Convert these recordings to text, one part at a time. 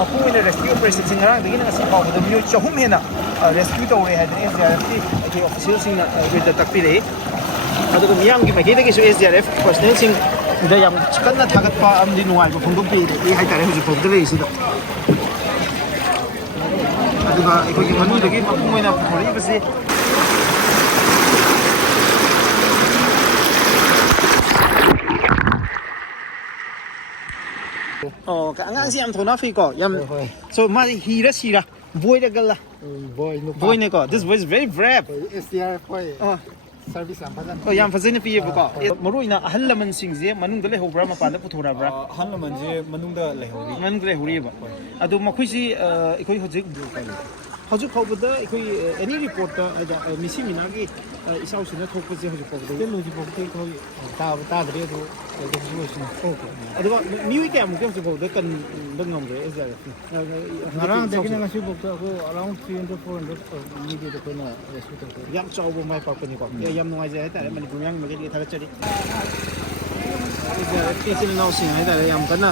ꯃꯄꯨꯡ ꯑꯣꯏꯅ ꯔꯦꯁꯀ꯭ꯌꯨ ꯑꯣꯄꯔꯦꯁꯟꯁꯤ ꯉꯔꯥꯡꯗꯒꯤꯅ ꯉꯁꯤ ꯐꯥꯎꯕꯗ ꯃꯤꯑꯣꯏ 6 ꯍꯦꯟꯅ ꯔꯦꯁꯀ꯭ꯌꯨ ꯇꯧꯔꯦ ꯍꯥꯏꯗꯅ SDRFꯀꯤ ꯑꯩꯈꯣꯏ ꯑꯣꯐꯤꯁꯤꯌꯦꯜꯁꯤꯡꯅ ꯑꯩꯈꯣꯏꯗ ꯇꯥꯛꯄꯤꯔꯛꯏ ꯑꯗꯨꯒ ꯃꯤꯌꯥꯝꯒꯤ ꯃꯥꯏꯀꯩꯗꯒꯤꯁꯨ SDRF ꯄꯔꯁꯅꯦꯜꯁꯤꯡꯗ ꯌꯥꯝ ꯀꯟꯅ ꯊꯥꯒꯠꯄ ꯑꯃꯗꯤ ꯅꯨꯡꯉꯥꯏꯕ ꯐꯣꯡꯗꯣꯛꯄꯤꯔꯛꯏ ꯍꯥꯏꯇꯥꯔꯦ ꯍꯧꯖꯤꯛ ꯐꯥꯎꯕꯗ ꯂꯩꯔꯤꯁꯤꯗ ꯑꯗꯨꯒ ꯑꯩꯈꯣꯏꯒꯤ ꯃꯅꯨꯡꯗꯒꯤ ꯃꯄꯨꯡ ꯑꯣꯏꯅ ꯄꯨꯊꯣꯔꯛꯏꯕꯁꯤ Oh, angang siya am thona fi ko. Yam. So ma hira sira. Boy da gala. Boy ne ko. This boy is very brave. SDRF boy. Service am fazan. Oh, yam fazan pi ko. Marui na ahal laman sing je manung da le hobra ma pa da puthora bra. Ahal laman je manung da lehori. Manung da lehori ba. Adu makhoi si ikoi hojik hojik khobda ikoi any report da misi minagi isau sina thokpa je hojik khobda. Ten hojik khobda ikoi ta dre do situation. Okay. Adu miwi ke am ke hojik khobda kan bangam re SDRF. Ngarang de kina ngasi bokta ko around 300 400 media ko na rescue to. Yam chawbo mai pa pani ko. Yam nuai je ha ta re manipur yang magi thaga chari. SDRF ke sin nau sing ha ta re yam kana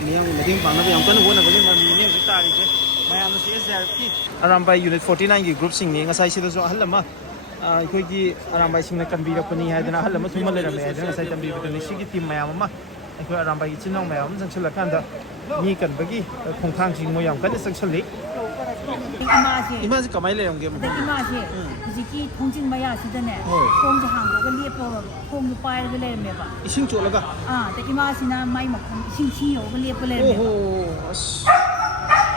miyang meding pang na yam kana wona bali ma mi ne ta ri je. Mayam si SDRF ki Arambai unit 49 gi group sing ni ngasai si da so ahal ma ꯑꯩꯈꯣꯏꯒꯤ ꯑꯔꯥꯝꯕꯥꯏꯁꯤꯡꯅ ꯀꯟꯕꯤꯔꯛꯄꯅꯤ ꯍꯥꯏꯗꯅ ꯑꯍꯜ ꯑꯃ ꯊꯨꯝꯃ ꯂꯩꯔꯝꯃꯦ ꯍꯥꯏꯗꯅ ꯉꯁꯥꯏ ꯇꯝꯕꯤꯕꯗꯨꯅꯤ ꯁꯤꯒꯤ team ꯃꯌꯥꯝ ꯑꯃ ꯑꯩꯈꯣꯏ ꯑꯔꯥꯝꯕꯥꯏꯒꯤ ꯏꯆꯤꯟ ꯏꯅꯥꯎ ꯃꯌꯥꯝ ꯑꯃ ꯆꯪꯁꯤꯜꯂꯀꯥꯟꯗ ꯃꯤ ꯀꯟꯕꯒꯤ ꯈꯣꯡꯊꯥꯡꯁꯤ ꯃꯣꯏ ꯌꯥꯝ ꯀꯟꯅ ꯆꯪꯁꯤꯜꯂꯤ ꯏꯃꯥꯁꯤ ꯀꯃꯥꯏꯅ ꯂꯩꯔꯝꯒꯦ ꯏꯃꯥꯁꯦ ꯍꯧꯖꯤꯛꯀꯤ ꯊꯣꯡꯖꯤꯡ ꯃꯌꯥꯁꯤꯗꯅꯦ ꯊꯣꯡꯁꯦ ꯍꯥꯡꯗꯣꯛꯑꯒ ꯂꯦꯞꯄꯒ ꯊꯣꯡꯗꯣ ꯄꯥꯏꯔꯒ ꯂꯩꯔꯝꯃꯦꯕ ꯏꯁꯤꯡ ꯆꯣꯠꯂꯒ ꯑꯗ ꯏꯃꯥꯁꯤꯅ ꯃꯥꯏ ꯃꯈꯣꯡ ꯏꯁꯤꯡ ꯌꯧꯔꯒ ꯂꯦꯞꯄ ꯂꯩꯔꯝꯃꯦꯕ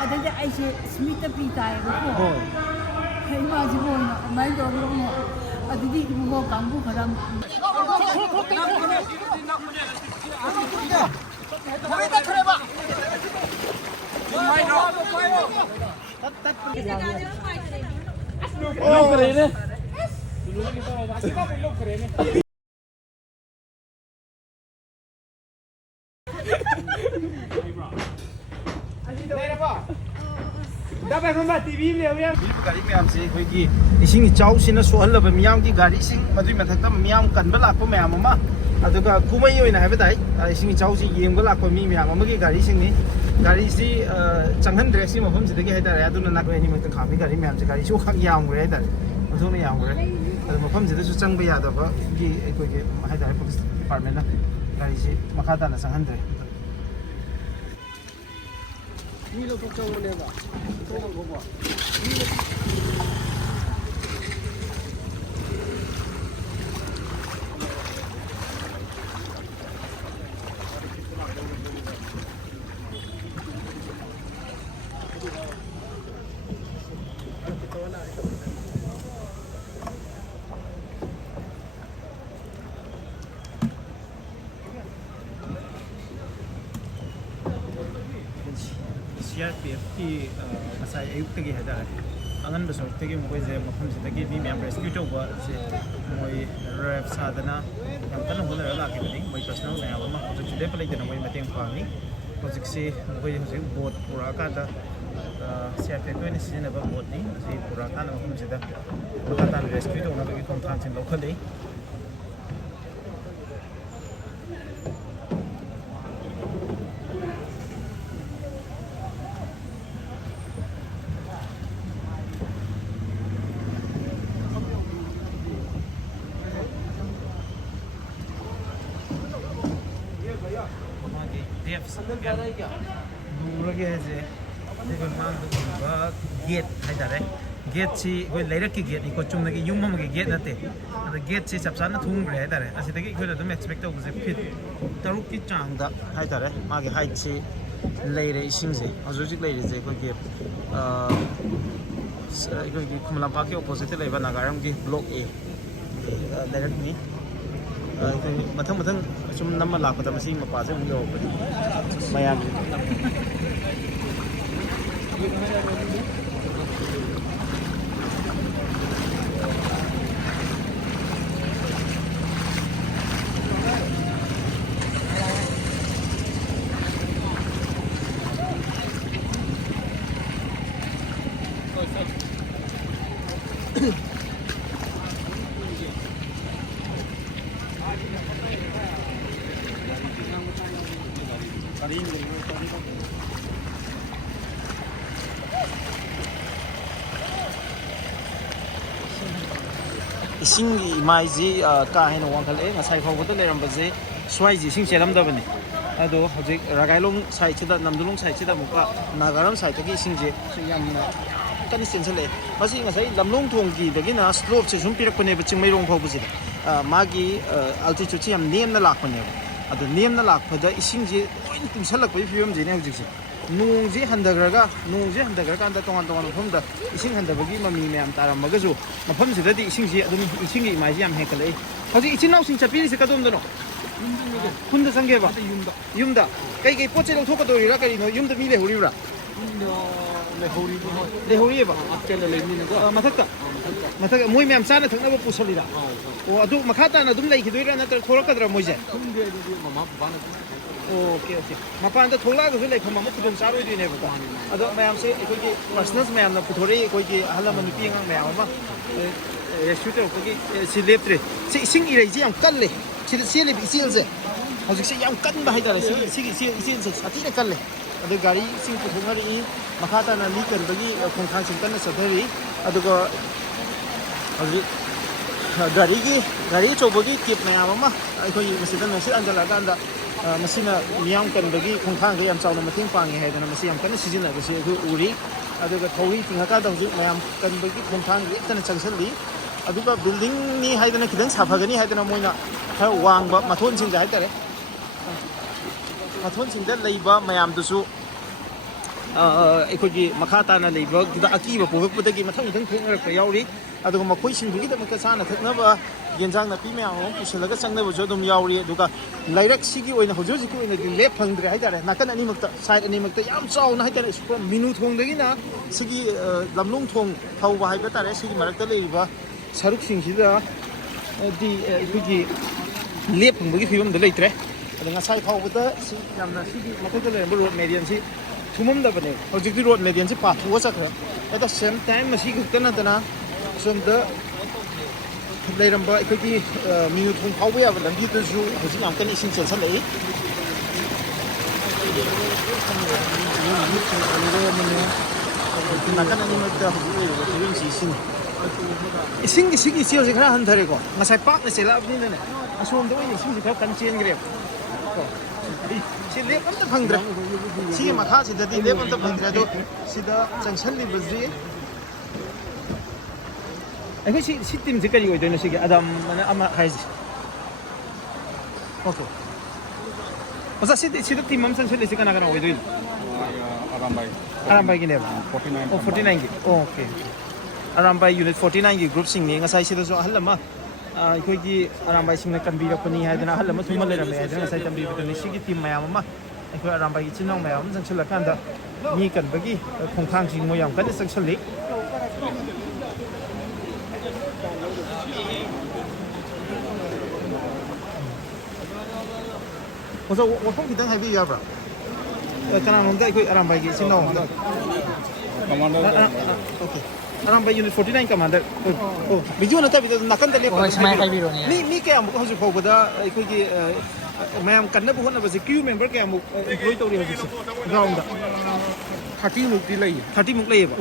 ꯑꯗꯩꯗꯤ ꯑꯩꯁꯦ ꯁ꯭ꯃꯤꯠꯇ ꯄꯤ ꯇꯥꯏꯌꯦꯕꯀꯣ ꯏꯃꯥꯁꯤꯕꯨ ꯑꯣꯏꯅ ꯑꯗꯨꯃꯥꯏꯅ ꯇꯧꯔꯒ ꯑꯗꯨꯗꯤ ꯏꯕꯨꯡꯉꯣ ꯀꯥꯡꯕꯨ ꯈꯔ ꯒꯥꯔꯤ ꯃꯌꯥꯝꯁꯦ ꯑꯩꯈꯣꯏꯒꯤ ꯏꯁꯤꯡ ꯏꯆꯥꯎꯁꯤꯅ ꯁꯣꯛꯍꯜꯂꯕ ꯃꯤꯌꯥꯝꯒꯤ ꯒꯥꯔꯤꯁꯤꯡ ꯃꯗꯨꯒꯤ ꯃꯊꯛꯇ ꯃꯤꯌꯥꯝ ꯀꯟꯕ ꯂꯥꯛꯄ ꯃꯌꯥꯝ ꯑꯃ ꯑꯗꯨꯒ ꯀꯨꯝꯍꯩ ꯑꯣꯏꯅ ꯍꯥꯏꯕ ꯇꯥꯏ ꯏꯁꯤꯡ ꯏꯆꯥꯎꯁꯤ ꯌꯦꯡꯕ ꯂꯥꯛꯄ ꯃꯤ ꯃꯌꯥꯝ ꯑꯃꯒꯤ ꯒꯥꯔꯤꯁꯤꯡꯅꯤ ꯒꯥꯔꯤꯁꯤ ꯆꯪꯍꯟꯗ꯭ꯔꯦ ꯁꯤ ꯃꯐꯝꯁꯤꯗꯒꯤ ꯍꯥꯏꯇꯥꯔꯦ ꯑꯗꯨꯅ ꯅꯥꯀꯜ ꯑꯅꯤꯃꯛꯇ ꯈꯥꯝꯃꯤ ꯒꯥꯔꯤ ꯃꯌꯥꯝꯁꯦ ꯒꯥꯔꯤꯁꯨ ꯈꯛ ꯌꯥꯝꯈ꯭ꯔꯦ ꯍꯥꯏꯇꯥꯔꯦ ꯑꯣꯟꯊꯣꯛꯅ ꯌꯥꯝꯈ꯭ꯔꯦ ꯑꯗꯨ ꯃꯐꯝꯁꯤꯗꯁꯨ ꯆꯪꯕ ꯌꯥꯗꯕꯒꯤ ꯑꯩꯈꯣꯏꯒꯤ ꯍꯥꯏꯇꯥꯔꯦ ꯄꯨꯂꯤꯁ ꯗꯤꯄꯥꯔꯠꯃꯦꯟꯅ ꯒꯥꯔꯤꯁꯤ ꯃꯈꯥ ꯇꯥꯅ ꯆꯪꯍꯟꯗ꯭ꯔꯦ ꯃꯤ ꯂꯧꯊꯣꯛꯆꯧꯕꯅꯦꯕ ꯊꯣꯛꯑꯒꯀꯣ CRPFꯀꯤ ꯉꯁꯥꯏ ꯑꯌꯨꯛꯇꯒꯤ ꯍꯥꯏꯇꯥꯔꯦ ꯑꯉꯟꯕ ꯁꯔꯨꯛꯇꯒꯤ ꯃꯈꯣꯏꯁꯦ ꯃꯐꯝꯁꯤꯗꯒꯤ ꯃꯤ ꯃꯌꯥꯝ ꯔꯦꯁꯀ꯭ꯌꯨ ꯇꯧꯕꯁꯦ ꯃꯣꯏ ꯔꯦꯞ ꯁꯥꯗꯅ ꯌꯥꯝ ꯀꯟꯅ ꯍꯣꯠꯅꯔꯒ ꯂꯥꯛꯈꯤꯕꯅꯤ ꯃꯣꯏ ꯄꯔꯁꯅꯦꯜ ꯃꯌꯥꯝ ꯑꯃ ꯍꯧꯖꯤꯛꯁꯨ ꯂꯦꯞꯄ ꯂꯩꯇꯅ ꯃꯣꯏ ꯃꯇꯦꯡ ꯄꯥꯡꯉꯤ ꯍꯧꯖꯤꯛꯁꯤ ꯃꯈꯣꯏ ꯍꯧꯖꯤꯛ ꯕꯣꯠ ꯄꯨꯔꯛꯑꯀꯥꯟꯗ CRPFꯀꯤ ꯑꯣꯏꯅ ꯁꯤꯖꯤꯟꯅꯕ ꯕꯣꯠꯅꯤ ꯑꯁꯤ ꯄꯨꯔꯛꯑꯀꯥꯟꯗ ꯃꯐꯝꯁꯤꯗ ꯃꯈꯥ ꯇꯥꯅ ꯔꯦꯁꯀ꯭ꯌꯨ ꯇꯧꯅꯕꯒꯤ ꯈꯣꯡꯊꯥꯡꯁꯤꯡ ꯂꯧꯈꯠꯂꯤ ꯂꯨꯔꯒꯦ ꯍꯥꯏꯁꯦ ꯑꯩꯈꯣꯏ ꯃꯥꯡꯗ ꯎꯕ ꯒꯦꯠ ꯍꯥꯏꯇꯥꯔꯦ ꯒꯦꯠꯁꯤ ꯑꯩꯈꯣꯏ ꯂꯩꯔꯛꯀꯤ ꯒꯦꯠꯅꯤꯀꯣ ꯆꯨꯝꯅꯒꯤ ꯌꯨꯝ ꯑꯃꯒꯤ ꯒꯦꯠ ꯅꯠꯇꯦ ꯑꯗ ꯒꯦꯠꯁꯤ ꯆꯞ ꯆꯥꯅ ꯊꯨꯡꯈ꯭ꯔꯦ ꯍꯥꯏꯇꯥꯔꯦ ꯑꯁꯤꯗꯒꯤ ꯑꯩꯈꯣꯏꯅ ꯑꯗꯨꯝ ꯑꯦꯛꯁꯄꯦꯛ ꯇꯧꯕꯁꯦ ꯐꯤꯠ 6ꯀꯤ ꯆꯥꯡꯗ ꯍꯥꯏꯇꯥꯔꯦ ꯃꯥꯒꯤ ꯍꯥꯏꯠꯁꯤ ꯂꯩꯔꯦ ꯏꯁꯤꯡꯁꯦ ꯍꯧꯖꯤꯛ ꯍꯧꯖꯤक ꯂꯩꯔꯤꯁꯦ ꯑꯩꯈꯣꯏꯒꯤ ꯈꯨꯃꯟ ꯂꯝꯄꯥꯛꯀꯤ ꯑꯣꯄꯣꯖꯤꯠꯇ ꯂꯩꯕ ꯅꯥꯒꯥꯔꯝꯒꯤ ꯕ꯭ꯂꯣꯛ A ꯂꯩꯔꯛꯅꯤ ꯑꯩꯈꯣꯏ ꯃꯊꯪ ꯃꯊꯪ ꯁꯨꯝ ꯅꯝꯃ ꯂꯥꯛꯄꯗ ꯃꯁꯤ ꯃꯄꯥꯁꯦ ꯑꯃꯨꯛ ꯌꯧꯔꯛꯄꯅꯤ ꯃꯌꯥꯝꯁꯦ इसिंगी इमाइजी का हेन वांखले ngasai phawbada lerambaje swaiji ising cheramdabani ado hojik ragailong side chida namdulong side chida muka nagaram side tagi isingje yamna kan senchale masi ngasai lamlong thonggi dagina slope che sum pirakpane chingmairong phawbuji magi altitude chi yam nemna lakpane ado nemna lakphada isingje loin tumsalakpai fiam jine hojikse nungji handagraga anda tongan phomda ising handabagi mami meyam taramagasu mafam sidadi isingji adum isingi imaji yam hekalai hoji ichinau sing chapiri se kadom dono kunda sange ba yumda kai poche lo thoka do ira kai no yumda mi le huribra le huri ba akela le ni na mathak moi meyam sana thakna ba pusalira o adu makhata na dum lai khidoira na tar thorakadra moije okay okay मपान तो थोला को ले खमा मुख तुम सारो दिने बता अदो मैम से कोई के पर्सनल्स मैम न पुथोरे कोई के हला मन पी ngang मैम मा रेस्टूटे को के सि लेप्रे सि सिंग इरे जी यम कल्ले सि सि ले बिसिल से हजिक से यम कन बा हाइदा सि से साथी ने कल्ले अदो गाड़ी सिंग पुथोंगरी मखाता न ली कन बगी खोंखां सिंग कन सधरी अदो को हजिक गाड़ी चोबगी टिप मैम मा कोई मसिदन से अंदर लगा masina miyam kan bagi khongkhang ga yam chawna mating pangi haidana masi yam kan sijina ga se gu uri aduga thori tingaka da hujik mayam kan bagi khongkhang ga tan changsalli aduga building ni haidana kidang safagani haidana moina ha wangba mathon sing ga haidare mathon sing da leiba mayam dusu ꯑꯩꯈꯣꯏꯒꯤ ꯃꯈꯥ ꯇꯥꯅ ꯂꯩꯕꯗꯨꯗ ꯑꯀꯤꯕ ꯄꯣꯛꯂꯛꯄꯗꯒꯤ ꯃꯊꯪ ꯃꯊꯪ ꯊꯣꯛꯅꯔꯛꯄ ꯌꯥꯎꯔꯤ ꯑꯗꯨꯒ ꯃꯈꯣꯏꯁꯤꯡꯗꯨꯒꯤꯗꯃꯛꯇ ꯆꯥꯅ ꯊꯛꯅꯕ ꯌꯦꯟꯖꯥꯡ ꯅꯥꯄꯤ ꯃꯌꯥꯝ ꯑꯃ ꯄꯨꯁꯤꯜꯂꯒ ꯆꯪꯅꯕꯁꯨ ꯑꯗꯨꯝ ꯌꯥꯎꯔꯤ ꯑꯗꯨꯒ ꯂꯩꯔꯛꯁꯤꯒꯤ ꯑꯣꯏꯅ ꯍꯧꯖꯤꯛ ꯍꯧꯖꯤꯛꯀꯤ ꯑꯣꯏꯅꯗꯤ ꯂꯦꯞ ꯐꯪꯗ꯭ꯔꯦ ꯍꯥꯏꯇꯥꯔꯦ ꯅꯥꯀꯟ ꯑꯅꯤꯃꯛꯇ ꯁꯥꯏꯠ ꯑꯅꯤꯃꯛꯇ ꯌꯥꯝ ꯆꯥꯎꯅ ꯍꯥꯏꯇꯥꯔꯦ ꯃꯤꯅꯨ ꯊꯣꯡꯗꯒꯤꯅ ꯁꯤꯒꯤ ꯂꯝꯂꯣꯡ ꯊꯣꯡ ꯐꯥꯎꯕ ꯍꯥꯏꯕ ꯇꯥꯔꯦ ꯁꯤꯒꯤ ꯃꯔꯛꯇ ꯂꯩꯔꯤꯕ ꯁꯔꯨꯛꯁꯤꯡꯁꯤꯗꯗꯤ ꯑꯩꯈꯣꯏꯒꯤ ꯂꯦꯞ ꯐꯪꯕꯒꯤ ꯐꯤꯕꯝꯗ ꯂꯩꯇ꯭ꯔꯦ ꯑꯗꯣ ꯉꯁꯥꯏ ꯐꯥꯎꯕꯗ ꯁꯤ ꯌꯥꯝꯅ ꯁꯤꯒꯤ ꯃꯊꯛꯇ ꯂꯩꯔꯝꯕ ꯔꯣꯗ ꯃꯦꯗꯤꯌꯟꯁꯤ ꯊꯨꯝꯃꯝꯗꯕꯅꯦ ꯍꯧꯖꯤꯛꯇꯤ ꯔꯣꯗ ꯃꯦꯗꯤꯌꯟꯁꯤ ꯄꯥꯊꯣꯛꯑ ꯆꯠꯈ꯭ꯔꯦ ꯑꯦꯠ ꯗ ꯁꯦꯝ ꯇꯥꯏꯝ ꯃꯁꯤ ꯈꯛꯇ ꯅꯠꯇꯅ ꯁꯣꯝꯗ ꯂꯩꯔꯝꯕ ꯑꯩꯈꯣꯏꯒꯤ ꯃꯤꯅꯨ ꯊꯣꯡ ꯐꯥꯎꯕ ꯌꯥꯕ ꯂꯝꯕꯤꯗꯨꯁꯨ ꯍꯧꯖꯤꯛ ꯌꯥꯝ ꯀꯟꯅ ꯏꯁꯤꯡ ꯆꯦꯟꯁꯜꯂꯛꯏ ꯅꯥꯀꯟ ꯑꯅꯤꯃꯛꯇ ꯍꯧꯖꯤꯛ ꯂꯩꯔꯤꯕ ꯐꯤꯕꯝꯁꯤ ꯁꯤꯅꯤ ꯏꯁꯤꯡꯒꯤ ꯁꯤꯒꯤ ꯏꯆꯦꯜꯁꯤ ꯈꯔ ꯍꯟꯊꯔꯦꯀꯣ ꯉꯁꯥꯏ ꯄꯥꯛꯅ ꯆꯦꯜꯂꯛꯑꯕꯅꯤꯅꯅꯦ ꯑꯁꯣꯝꯗ ꯑꯣꯏꯅ ꯏꯁꯤꯡꯁꯤ ꯈꯔ ꯀꯟꯅ ꯆꯦꯟꯈ꯭ꯔꯦꯕ ꯁꯤ ꯂꯦꯞ ꯑꯝꯇ ꯐꯪꯗ꯭ꯔꯦ ꯁꯤꯒꯤ ꯃꯈꯥꯁꯤꯗꯗꯤ ꯂꯦꯞ ꯑꯝꯇ ꯐꯪꯗ꯭ꯔꯦ ꯑꯗꯣ ꯁꯤꯗ ꯆꯪꯁꯜꯂꯤꯕꯁꯤ ꯑꯩꯈꯣꯏ ꯁꯤ ꯇꯤꯝꯁꯤ ꯀꯔꯤ ꯑꯣꯏꯗꯣꯏꯅꯣ ꯁꯤꯒꯤ ꯑꯗꯝ ꯑꯃ ꯍꯥꯏꯁꯤ ꯑꯣꯀꯦ ꯑꯣꯖꯥ ꯁꯤꯗ ꯇꯤꯝ ꯑꯃ ꯆꯪꯁꯜꯂꯤꯁꯤ ꯀꯅꯥ ꯀꯅꯥ ꯑꯣꯏꯗꯣꯏꯅꯣ ꯑꯔꯥꯝꯕꯥꯏꯒꯤꯅꯦꯕ ꯑꯣ 49ꯒꯤ ꯑꯣꯀꯦ ꯑꯔꯥꯝꯕꯥꯏ ꯌꯨꯅꯤꯠ 49ꯒꯤ ꯒ꯭ꯔꯨꯞꯁꯤꯡꯅꯤ ꯉꯁꯥꯏ ꯁꯤꯗꯁꯨ ꯑꯍꯜ ꯑꯃ ꯑꯩꯈꯣꯏꯒꯤ ꯑꯔꯥꯝꯕꯥꯏꯁꯤꯡꯅ ꯀꯟꯕꯤꯔꯛꯄꯅꯤ ꯍꯥꯏꯗꯅ ꯑꯍꯜ ꯑꯃ ꯊꯨꯝꯃ ꯂꯩꯔꯝꯃꯦ ꯍꯥꯏꯗꯅ ꯉꯁꯥꯏ ꯇꯝꯕꯤꯕꯗꯨꯅꯤ ꯁꯤꯒꯤ ꯇꯤꯝ ꯃꯌꯥꯝ ꯑꯃ ꯑꯩꯈꯣꯏ ꯑꯔꯥꯝꯕꯥꯏꯒꯤ ꯏꯆꯤꯟ ꯏꯅꯥꯎ ꯃꯌꯥꯝ ꯑꯃ ꯆꯪꯁꯤꯜꯂꯀꯥꯟꯗ ꯃꯤ ꯀꯟꯕꯒꯤ ꯈꯣꯡꯊꯥꯡꯁꯤꯡ ꯃꯣꯏ ꯌꯥꯝ ꯀꯟꯅ ꯆꯪꯁꯤꯜꯂꯤ ꯑꯣꯖꯥ ꯋꯥꯐꯝ ꯈꯤꯇꯪ ꯍꯥꯏꯕꯤꯌꯨ ꯌꯥꯕ꯭ꯔꯥ ꯀꯅꯥꯅꯣꯝꯗ ꯑꯩꯈꯣꯏ ꯑꯔꯥꯝꯕꯥꯏꯒꯤ ꯏꯆꯤꯟ ꯏꯅꯥꯎ ꯑꯝꯗ ꯑꯣꯀꯦ ꯑꯔꯥꯝꯕꯥꯏ ꯌꯨꯅꯤꯠ 49 ꯀꯃꯥꯟꯗꯔ ꯑꯣ ꯚꯤꯗꯤꯑꯣ ꯅꯠꯇꯕꯤꯗ ꯅꯥꯀꯟꯗ ꯂꯦꯞꯄꯒ ꯃꯤ ꯀꯌꯥꯃꯨꯛ ꯍꯧꯖꯤꯛ ꯐꯥꯎꯕꯗ ꯑꯩꯈꯣꯏꯒꯤ ꯃꯌꯥꯝ ꯀꯟꯅꯕ ꯍꯣꯠꯅꯕꯁꯦ ꯀ꯭ꯔꯤꯌꯨ ꯃꯦꯝꯕꯔ ꯀꯌꯥꯃꯨꯛ ꯏꯝꯄ꯭ꯂꯣꯏ ꯇꯧꯔꯤ ꯍꯧꯖꯤꯛꯁꯦ ꯒ꯭ꯔꯥꯎꯟꯗ 30ꯃꯨꯛꯇꯤ ꯂꯩꯌꯦ 30ꯃꯨꯛ ꯂꯩꯌꯦꯕ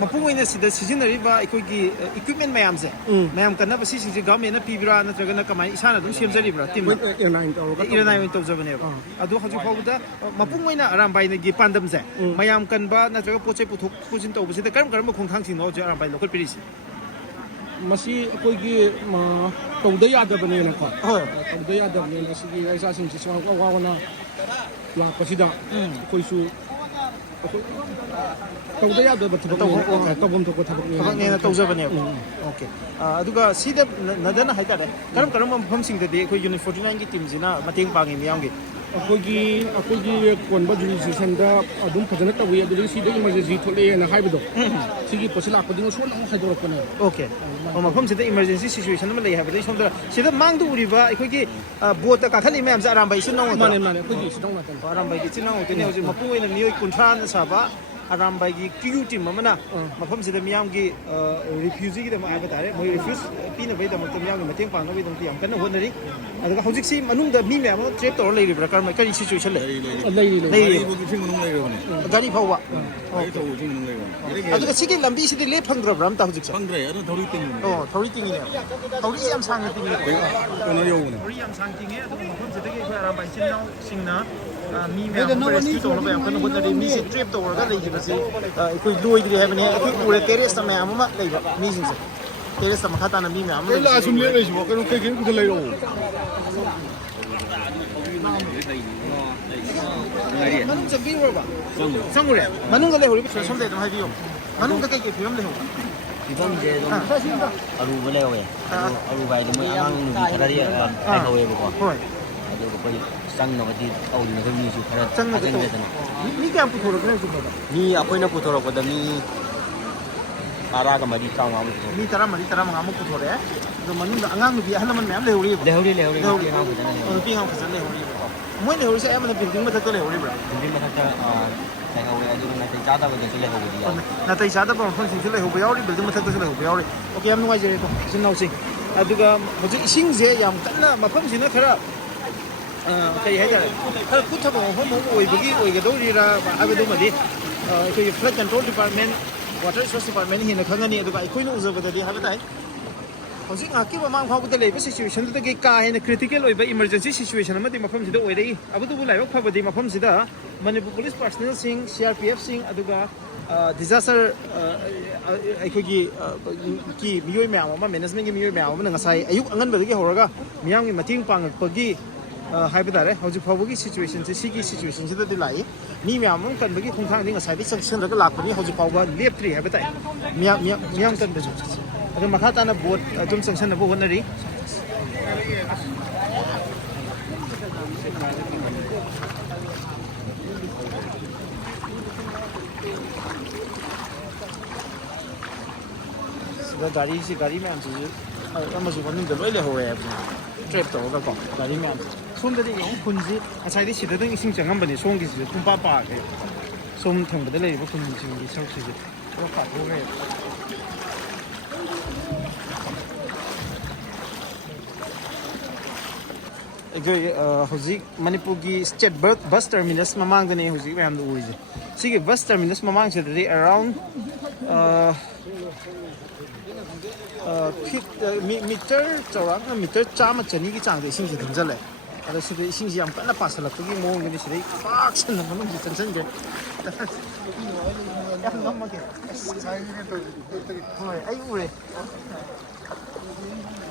ꯃꯄꯨꯡ ꯑꯣꯏꯅ ꯁꯤꯗ ꯁꯤꯖꯤꯟꯅꯔꯤꯕ ꯑꯩꯈꯣꯏꯒꯤ ꯏꯀ꯭ꯋꯤꯞꯃꯦꯟ ꯃꯌꯥꯝꯁꯦ ꯃꯌꯥꯝ ꯀꯟꯅꯕ ꯁꯤꯁꯤꯡꯁꯦ ꯒꯚꯔꯟꯃꯦꯟꯠꯅ ꯄꯤꯕ꯭ꯔꯥ ꯅꯠꯇ꯭ꯔꯒꯅ ꯀꯃꯥꯏꯅ ꯏꯁꯥꯅ ꯑꯗꯨꯝ ꯁꯦꯝꯖꯔꯤꯕ꯭ꯔꯥ ꯇꯤꯝꯅ ꯏꯔꯅꯥꯏ ꯑꯣꯏꯅ ꯇꯧꯖꯕꯅꯦꯕ ꯑꯗꯣ ꯍꯧꯖꯤꯛ ꯐꯥꯎꯕꯗ ꯃꯄꯨꯡ ꯑꯣꯏꯅ ꯑꯔꯥꯝꯕꯥꯏꯒꯤ ꯄꯥꯟꯗꯝꯁꯦ ꯃꯌꯥꯝ ꯀꯟꯕ ꯅꯠꯇ꯭ꯔꯒ ꯄꯣꯠ ꯆꯩ ꯄꯨꯊꯣꯛ ꯄꯨꯁꯤꯟ ꯇꯧꯕꯁꯤꯗ ꯀꯔꯝꯕ ꯈꯣꯡꯊꯥꯡꯁꯤꯡꯅꯣ ꯍꯧꯖꯤꯛ ꯑꯔꯥꯝꯕꯥꯏ ꯂꯧꯈꯠꯄꯤꯔꯤꯁꯤ ꯃꯁꯤ ꯑꯩꯈꯣꯏꯒꯤ ꯇꯧꯗ ꯌꯥꯗꯕꯅꯦꯅꯀꯣ ꯍꯣꯏ ꯇꯧꯗ ꯌꯥꯗꯕꯅꯦꯅ ꯁꯤꯒꯤ ꯏꯆꯥꯁꯤꯡꯁꯤ ꯑꯋꯥꯕꯅ ꯂꯥꯛꯄꯁꯤꯗ ꯑꯩꯈꯣꯏꯁꯨ ꯇꯧꯗ ꯌꯥꯗꯕ ꯊꯕꯛ ꯇꯧꯐꯝ ꯊꯣꯛꯄ ꯊꯕꯛꯅꯦꯅ ꯇꯧꯖꯕꯅꯦꯕ ꯑꯣꯀꯦ ꯑꯗꯨꯒ ꯁꯤꯗ ꯅꯗꯅ ꯍꯥꯏꯇꯥꯔꯦ ꯀꯔꯝꯕ ꯃꯐꯝꯁꯤꯡꯗꯗꯤ ꯑꯩꯈꯣꯏ ꯌꯨꯅꯤꯠ 49ꯒꯤ ꯇꯤꯝꯁꯤꯅ ꯃꯇꯦꯡ ꯄꯥꯡꯉꯤ ꯃꯤꯌꯥꯝꯒꯤ ꯑꯩꯈꯣꯏꯒꯤ ꯀꯣꯟꯕ ꯖꯨꯔꯤꯁꯗꯤꯛꯁꯟꯗ ꯑꯗꯨꯝ ꯐꯖꯅ ꯇꯧꯋꯤ ꯑꯗꯨꯗꯒꯤ ꯁꯤꯗ ꯏꯃꯔꯖꯦꯟꯁꯤ ꯊꯣꯛꯂꯛꯑꯦꯅ ꯍꯥꯏꯕꯗꯣ ꯁꯤꯒꯤ ꯄꯣꯠꯁꯤ ꯂꯥꯛꯄꯗꯨꯅ ꯁꯣꯝꯗ ꯑꯃꯨꯛ ꯍꯥꯏꯗꯣꯔꯛꯄꯅꯦ ꯑꯣꯀꯦ ꯃꯐꯝꯁꯤꯗ ꯏꯃꯔꯖꯦꯟꯁꯤ ꯁꯤꯆꯨꯋꯦꯁꯟ ꯑꯃ ꯂꯩ ꯍꯥꯏꯕꯗꯒꯤ ꯁꯣꯝꯗ ꯁꯤꯗ ꯃꯥꯡꯗ ꯎꯔꯤꯕ ꯑꯩꯈꯣꯏꯒꯤ ꯕꯣꯠꯇ ꯀꯥꯈꯠꯂꯤ ꯃꯌꯥꯝꯁꯦ ꯑꯔꯥꯝꯕꯥꯏ ꯏꯆꯤꯟ ꯏꯅꯥꯎ ꯃꯥꯅꯦ ꯑꯩꯈꯣꯏꯒꯤ ꯏꯆꯤꯟ ꯏꯅꯥꯎ ꯉꯥꯛꯇꯅꯤ ꯑꯔꯥꯝꯕꯥꯏꯒꯤ ꯏꯆꯤꯟ ꯏꯅꯥꯎ ꯉꯥꯛꯇꯅꯤ ꯍꯧꯖꯤꯛ ꯃꯄꯨꯡ ꯑꯣꯏꯅ ꯃꯤꯑꯣꯏ 30ꯅ ꯁꯥꯕ ꯑꯔꯥꯝꯕꯥꯏꯒꯤ ꯀ꯭ꯌꯨ ꯇꯤꯝ ꯑꯃꯅ ꯃꯐꯝꯁꯤꯗ ꯃꯤꯌꯥꯝꯒꯤ ꯔꯤꯐ꯭ꯌꯨꯖꯤꯒꯤꯗꯃꯛ ꯍꯥꯏꯕ ꯇꯥꯔꯦ ꯃꯣꯏ ꯔꯤꯐ꯭ꯌꯨꯁ ꯄꯤꯅꯕꯒꯤꯗꯃꯛꯇ ꯃꯤꯌꯥꯝꯒꯤ ꯃꯇꯦꯡ ꯄꯥꯡꯅꯕꯒꯤꯗꯃꯛꯇ ꯌꯥꯝ ꯀꯟꯅ ꯍꯣꯠꯅꯔꯤ ꯑꯗꯨꯒ ꯍꯧꯖꯤꯛꯁꯤ ꯃꯅꯨꯡꯗ ꯃꯤ ꯃꯌꯥꯝ ꯑꯃ ꯇ꯭ꯔꯦꯞ ꯇꯧꯔ ꯂꯩꯔꯤꯕ꯭ꯔꯥ ꯀꯔꯤ ꯁꯤꯆꯨꯋꯦꯁꯟ ꯂꯩ ꯒꯥꯔꯤ ꯐꯥꯎꯕ ꯑꯗꯨꯒ ꯁꯤꯒꯤ ꯂꯝꯕꯤꯁꯤꯗꯤ ꯂꯦꯞ ꯐꯪꯗ꯭ꯔꯕ꯭ꯔꯥ ꯑꯝꯇ ꯍꯧꯖꯤꯛꯁꯦ ꯐꯪꯗ꯭ꯔꯦ ꯑꯗꯨ ꯊꯧꯔꯤ ꯇꯤꯡꯉꯤꯅꯦ ꯑꯣ ꯊꯧꯔꯤ ꯇꯤꯡꯉꯤꯅꯦ ꯊꯧꯔꯤ ꯌꯥꯝ ꯁꯥꯡꯅ ꯇꯤꯡꯉꯤ ꯀꯩꯅꯣ ꯌꯧꯕꯅꯦ ꯊꯧꯔꯤ ꯌꯥꯝ ꯁꯥꯡꯅ ꯇꯤꯡꯉꯦ ꯑꯗꯨꯒ ꯃꯐꯝꯁꯤꯗꯒꯤ ꯑꯩꯈꯣꯏ ꯑꯔꯥꯝꯕꯥꯏ ꯏꯆꯤꯟ ꯏꯅꯥꯎꯁꯤꯡꯅ ꯃꯤ ꯃꯌꯥꯝ ꯑꯃ ꯔꯦꯁꯀ꯭ꯌꯨ ꯇꯧꯅꯕ ꯌꯥꯝ ꯀꯟꯅ ꯍꯣꯠꯅꯔꯤ ꯃꯤꯁꯦ ꯇ꯭ꯔꯦꯞ ꯇꯧꯔꯒ ꯂꯩꯈꯤꯕꯁꯤ ꯑꯩꯈꯣꯏ ꯂꯣꯏꯗ꯭ꯔꯤ ꯍꯥꯏꯕꯅꯤ ꯑꯩꯈꯣꯏ ꯎꯔꯦ ꯇꯦꯔꯦꯁꯇ ꯃꯌꯥꯝ ꯑꯃ ꯂꯩꯕ ꯃꯤꯁꯤꯡꯁꯦ ꯇꯦꯔꯦꯁꯇ ꯃꯈꯥ ꯇꯥꯅ ꯃꯤ ꯃꯌꯥꯝ ꯑꯃ ꯂꯥꯛꯑ ꯁꯨꯝ ꯂꯦꯞꯂꯩꯁꯤꯕꯣ ꯀꯩꯅꯣ ꯀꯩꯀꯩ ꯈꯨꯗ ꯂꯩꯔꯛꯑꯣ ꯃꯅꯨꯡ ꯆꯪꯕꯤꯔꯨꯔꯕ ꯆꯪꯉꯨꯔꯦ ꯃꯅꯨꯡꯗ ꯂꯩꯍꯧꯔꯤꯕ ꯁꯣꯝꯗꯩ ꯑꯗꯨꯝ ꯍꯥꯏꯕꯤꯌꯨ ꯃꯅꯨꯡꯗ ꯀꯩꯀꯩ ꯐꯤꯕꯝ ꯂꯩꯍꯧꯕ ꯐꯤꯕꯝꯁꯦ ꯑꯗꯨꯝ ꯑꯔꯨꯕ ꯂꯩꯍꯧꯋꯦ ꯑꯔꯨꯕ ꯍꯥꯏꯗꯤ ꯃꯣꯏ ꯑꯉꯥꯡ ꯅꯨꯕꯤ ꯈꯔ ꯂꯩꯍꯧꯋꯦꯕꯀꯣ ꯍꯣꯏ ꯑꯗꯨꯒ ꯑꯩꯈꯣꯏ ꯆꯪꯅꯕꯗꯤ ꯇꯧꯔꯤꯅꯦ ꯃꯤꯁꯨ ꯈꯔ ꯆꯪꯅꯕ ꯇꯧ ꯊꯥꯖꯤꯟꯒꯦꯗꯅ ꯃꯤ ꯀꯌꯥꯝ ꯄꯨꯊꯣꯔꯛꯈ꯭ꯔꯦ ꯍꯧꯖꯤꯛꯐꯥꯎꯗ ꯃꯤ ꯑꯩꯈꯣꯏꯅ ꯄꯨꯊꯣꯔꯛꯄꯗ ꯃꯤ 13 ꯇꯔꯥꯃꯉꯥꯃꯨꯛ ꯄꯨꯊꯣꯔꯛꯑꯦ ꯃꯤ 14-15ꯃꯨꯛ ꯄꯨꯊꯣꯔꯛꯑꯦ ꯑꯗꯣ ꯃꯅꯨꯡꯗ ꯑꯉꯥꯡ ꯅꯨꯄꯤ ꯑꯍꯜ ꯂꯃꯟ ꯃꯌꯥꯝ ꯂꯩꯍꯧꯔꯤꯕ ꯂꯩꯍꯧꯔꯤ ꯅꯨꯄꯤ ꯑꯉꯥꯡ ꯐꯖꯅ ꯂꯩꯍꯧꯔꯤ ꯅꯨꯄꯤ ꯑꯉꯥꯡ ꯐꯖꯅ ꯂꯩꯍꯧꯔꯤꯕꯀꯣ ꯃꯣꯏ ꯂꯩꯍꯧꯔꯤꯁꯦ ꯑꯌꯥꯝꯕꯅ ꯕꯤꯜꯗꯤꯡ ꯃꯊꯛꯇ ꯂꯩꯍꯧꯔꯤꯕ꯭ꯔꯥ ꯕꯤꯜꯗꯤꯡ ꯃꯊꯛꯇ ꯂꯩꯍꯧꯋꯦ ꯑꯗꯨꯒ ꯅꯥꯇꯩ ꯆꯥꯗꯕꯗꯁꯨ ꯂꯩꯍꯧꯕꯗꯤ ꯌꯥꯎꯋꯦ ꯅꯥꯇꯩ ꯆꯥꯗꯕ ꯃꯐꯝꯁꯤꯡꯁꯨ ꯂꯩꯍꯧꯕ ꯌꯥꯎꯔꯤ ꯕꯤꯜꯗꯤꯡ ꯃꯊꯛꯇꯁꯨ ꯂꯩꯍꯧꯕ ꯌꯥꯎꯔꯤ ꯑꯣꯀꯦ ꯌꯥꯝ ꯅꯨꯡꯉꯥꯏꯖꯔꯦꯀꯣ ꯏꯆꯤꯟ ꯏꯅꯥꯎꯁꯤꯡ ꯑꯗꯨꯒ ꯍꯧꯖꯤꯛ ꯏꯁꯤꯡꯁꯦ ꯌꯥꯝ ꯀꯟꯅ ꯃꯐꯝꯁꯤꯅ ꯈꯔ ꯀꯩ ꯍꯥꯏꯇꯥꯔꯦ ꯈꯔ ꯀꯨꯠꯊꯕ ꯃꯐꯝ ꯑꯃ ꯑꯣꯏꯒꯗꯧꯔꯤꯔꯥ ꯍꯥꯏꯕꯗꯨꯃꯗꯤ ꯑꯩꯈꯣꯏꯒꯤ flood control department water resources department ꯍꯦꯟꯅ ꯈꯪꯒꯅꯤ ꯑꯗꯨꯒ ꯑꯩꯈꯣꯏꯅ ꯎꯖꯕꯗꯗꯤ ꯍꯥꯏꯕ ꯇꯥꯏ ꯍꯧꯖꯤꯛ ꯉꯥꯏꯍꯥꯛꯀꯤ ꯃꯃꯥꯡ ꯐꯥꯎꯕꯗ ꯂꯩꯕ ꯁꯤꯆꯨꯋꯦꯁꯟꯗꯨꯗꯒꯤ ꯀꯥ ꯍꯦꯟꯅ ꯀ꯭ꯔꯤꯇꯤꯀꯦꯜ ꯑꯣꯏꯕ ꯏꯃꯔꯖꯦꯟꯁꯤ ꯁꯤꯆꯨꯋꯦꯁꯟ ꯑꯃꯗꯤ ꯃꯐꯝꯁꯤꯗ ꯑꯣꯏꯔꯛꯏ ꯑꯗꯨꯕꯨ ꯂꯥꯏꯕꯛ ꯐꯕꯗꯤ ꯃꯐꯝꯁꯤꯗ ꯃꯅꯤꯄꯨꯔ ꯄꯨꯂꯤꯁ ꯄꯥꯔꯁꯣꯅꯦꯜꯁꯤꯡ CRPFꯁꯤꯡ ꯑꯗꯨꯒ ꯗꯤꯖꯥꯁꯇꯔ ꯑꯩꯈꯣꯏꯒꯤ ꯃꯤꯑꯣꯏ ꯃꯌꯥꯝ ꯑꯃ ꯃꯦꯅꯦꯖꯃꯦꯟꯒꯤ ꯃꯤꯑꯣꯏ ꯃꯌꯥꯝ ꯑꯃꯅ ꯉꯁꯥꯏ ꯑꯌꯨꯛ ꯑꯉꯟꯕꯗꯒꯤ ꯍꯧꯔꯒ ꯃꯤꯌꯥꯝꯒꯤ ꯃꯇꯦꯡ ꯄꯥꯡꯉꯛꯄꯒꯤ ꯍꯥꯏꯕ ꯇꯥꯔꯦ ꯍꯧꯖꯤꯛ ꯐꯥꯎꯕꯒꯤ ꯁꯤꯆꯨꯋꯦꯁꯟꯁꯤ ꯁꯤꯒꯤ ꯁꯤꯆꯨꯋꯦꯁꯟꯁꯤꯗꯗꯤ ꯂꯥꯛꯏ ꯃꯤ ꯃꯌꯥꯝ ꯑꯃ ꯀꯟꯕꯒꯤ ꯈꯣꯡꯊꯥꯡꯗꯤ ꯉꯁꯥꯏꯗꯒꯤ ꯆꯪꯁꯤꯜꯂꯒ ꯂꯥꯛꯄꯅꯤ ꯍꯧꯖꯤꯛ ꯐꯥꯎꯕ ꯂꯦꯞꯇ꯭ꯔꯤ ꯍꯥꯏꯕ ꯇꯥꯏ ꯃꯤꯌꯥꯝ ꯀꯟꯕꯁꯨ ꯑꯗꯨ ꯃꯈꯥ ꯇꯥꯅ ꯕꯣꯠ ꯑꯗꯨꯝ ꯆꯪꯁꯤꯟꯅꯕ ꯍꯣꯠꯅꯔꯤ ꯁꯤꯗ ꯒꯥꯔꯤ ꯃꯌꯥꯝꯁꯤꯁꯨ ꯑꯃꯁꯨ ꯃꯅꯨꯡꯗ ꯂꯣꯏ ꯂꯩꯍꯧꯔꯦ ꯍꯥꯏꯕꯅꯤ ꯇ꯭ꯔꯦꯞ ꯇꯧꯔꯒꯀꯣ ꯒꯥꯔꯤ ꯃꯌꯥꯝ ꯁꯣꯝꯗꯗꯤ ꯌꯦꯡꯉꯨ ꯈꯨꯟꯁꯤ ꯉꯁꯥꯏꯗꯤ ꯁꯤꯗꯗꯪ ꯏꯁꯤꯡ ꯆꯪꯉꯝꯕꯅꯤ ꯁꯣꯝꯒꯤꯁꯤꯁꯨ ꯄꯨꯡꯄꯥ ꯄꯥꯈ꯭ꯔꯦ ꯁꯣꯝ ꯊꯪꯕꯗ ꯂꯩꯔꯤꯕ ꯈꯨꯟꯁꯤꯡꯒꯤ ꯁꯔꯨꯛꯁꯤꯁꯨ ꯄꯨꯔꯥ ꯄꯥꯊꯣꯛꯈ꯭ꯔꯦ ꯑꯩꯈꯣꯏ ꯍꯧꯖꯤꯛ ꯃꯅꯤꯄꯨꯔꯒꯤ ꯁ꯭ꯇꯦꯠ ꯕꯁ ꯇꯔꯃꯤꯅꯁ ꯃꯃꯥꯡꯗꯅꯦ ꯍꯧꯖꯤꯛ ꯃꯌꯥꯝꯅ ꯎꯔꯤꯁꯦ ꯁꯤꯒꯤ ꯕꯁ ꯇꯔꯃꯤꯅꯁ ꯃꯃꯥꯡꯁꯤꯗꯗꯤ ꯑꯦꯔꯥꯎꯟ ꯃꯤꯇꯔ ꯆꯥꯎꯔꯥꯛꯅ ꯃꯤꯇꯔ 100-100ꯒꯤ ꯆꯥꯡꯗ ꯏꯁꯤꯡꯁꯤ ꯊꯨꯝꯖꯤꯜꯂꯦ ꯑꯗꯣ ꯁꯤꯗ ꯏꯁꯤꯡꯁꯤ ꯌꯥꯝ ꯀꯟꯅ ꯄꯥꯁꯜꯂꯛꯄꯒꯤ ꯃꯑꯣꯡꯗꯅꯤ ꯁꯤꯗꯩ ꯄꯥꯛ ꯁꯟꯅ ꯃꯅꯨꯡꯁꯤ ꯆꯪꯁꯤꯟꯈ꯭ರೆ ꯌꯥꯝ ꯉꯝꯃꯒꯦ ꯍꯣꯏ ꯑꯩ ꯎꯔꯦ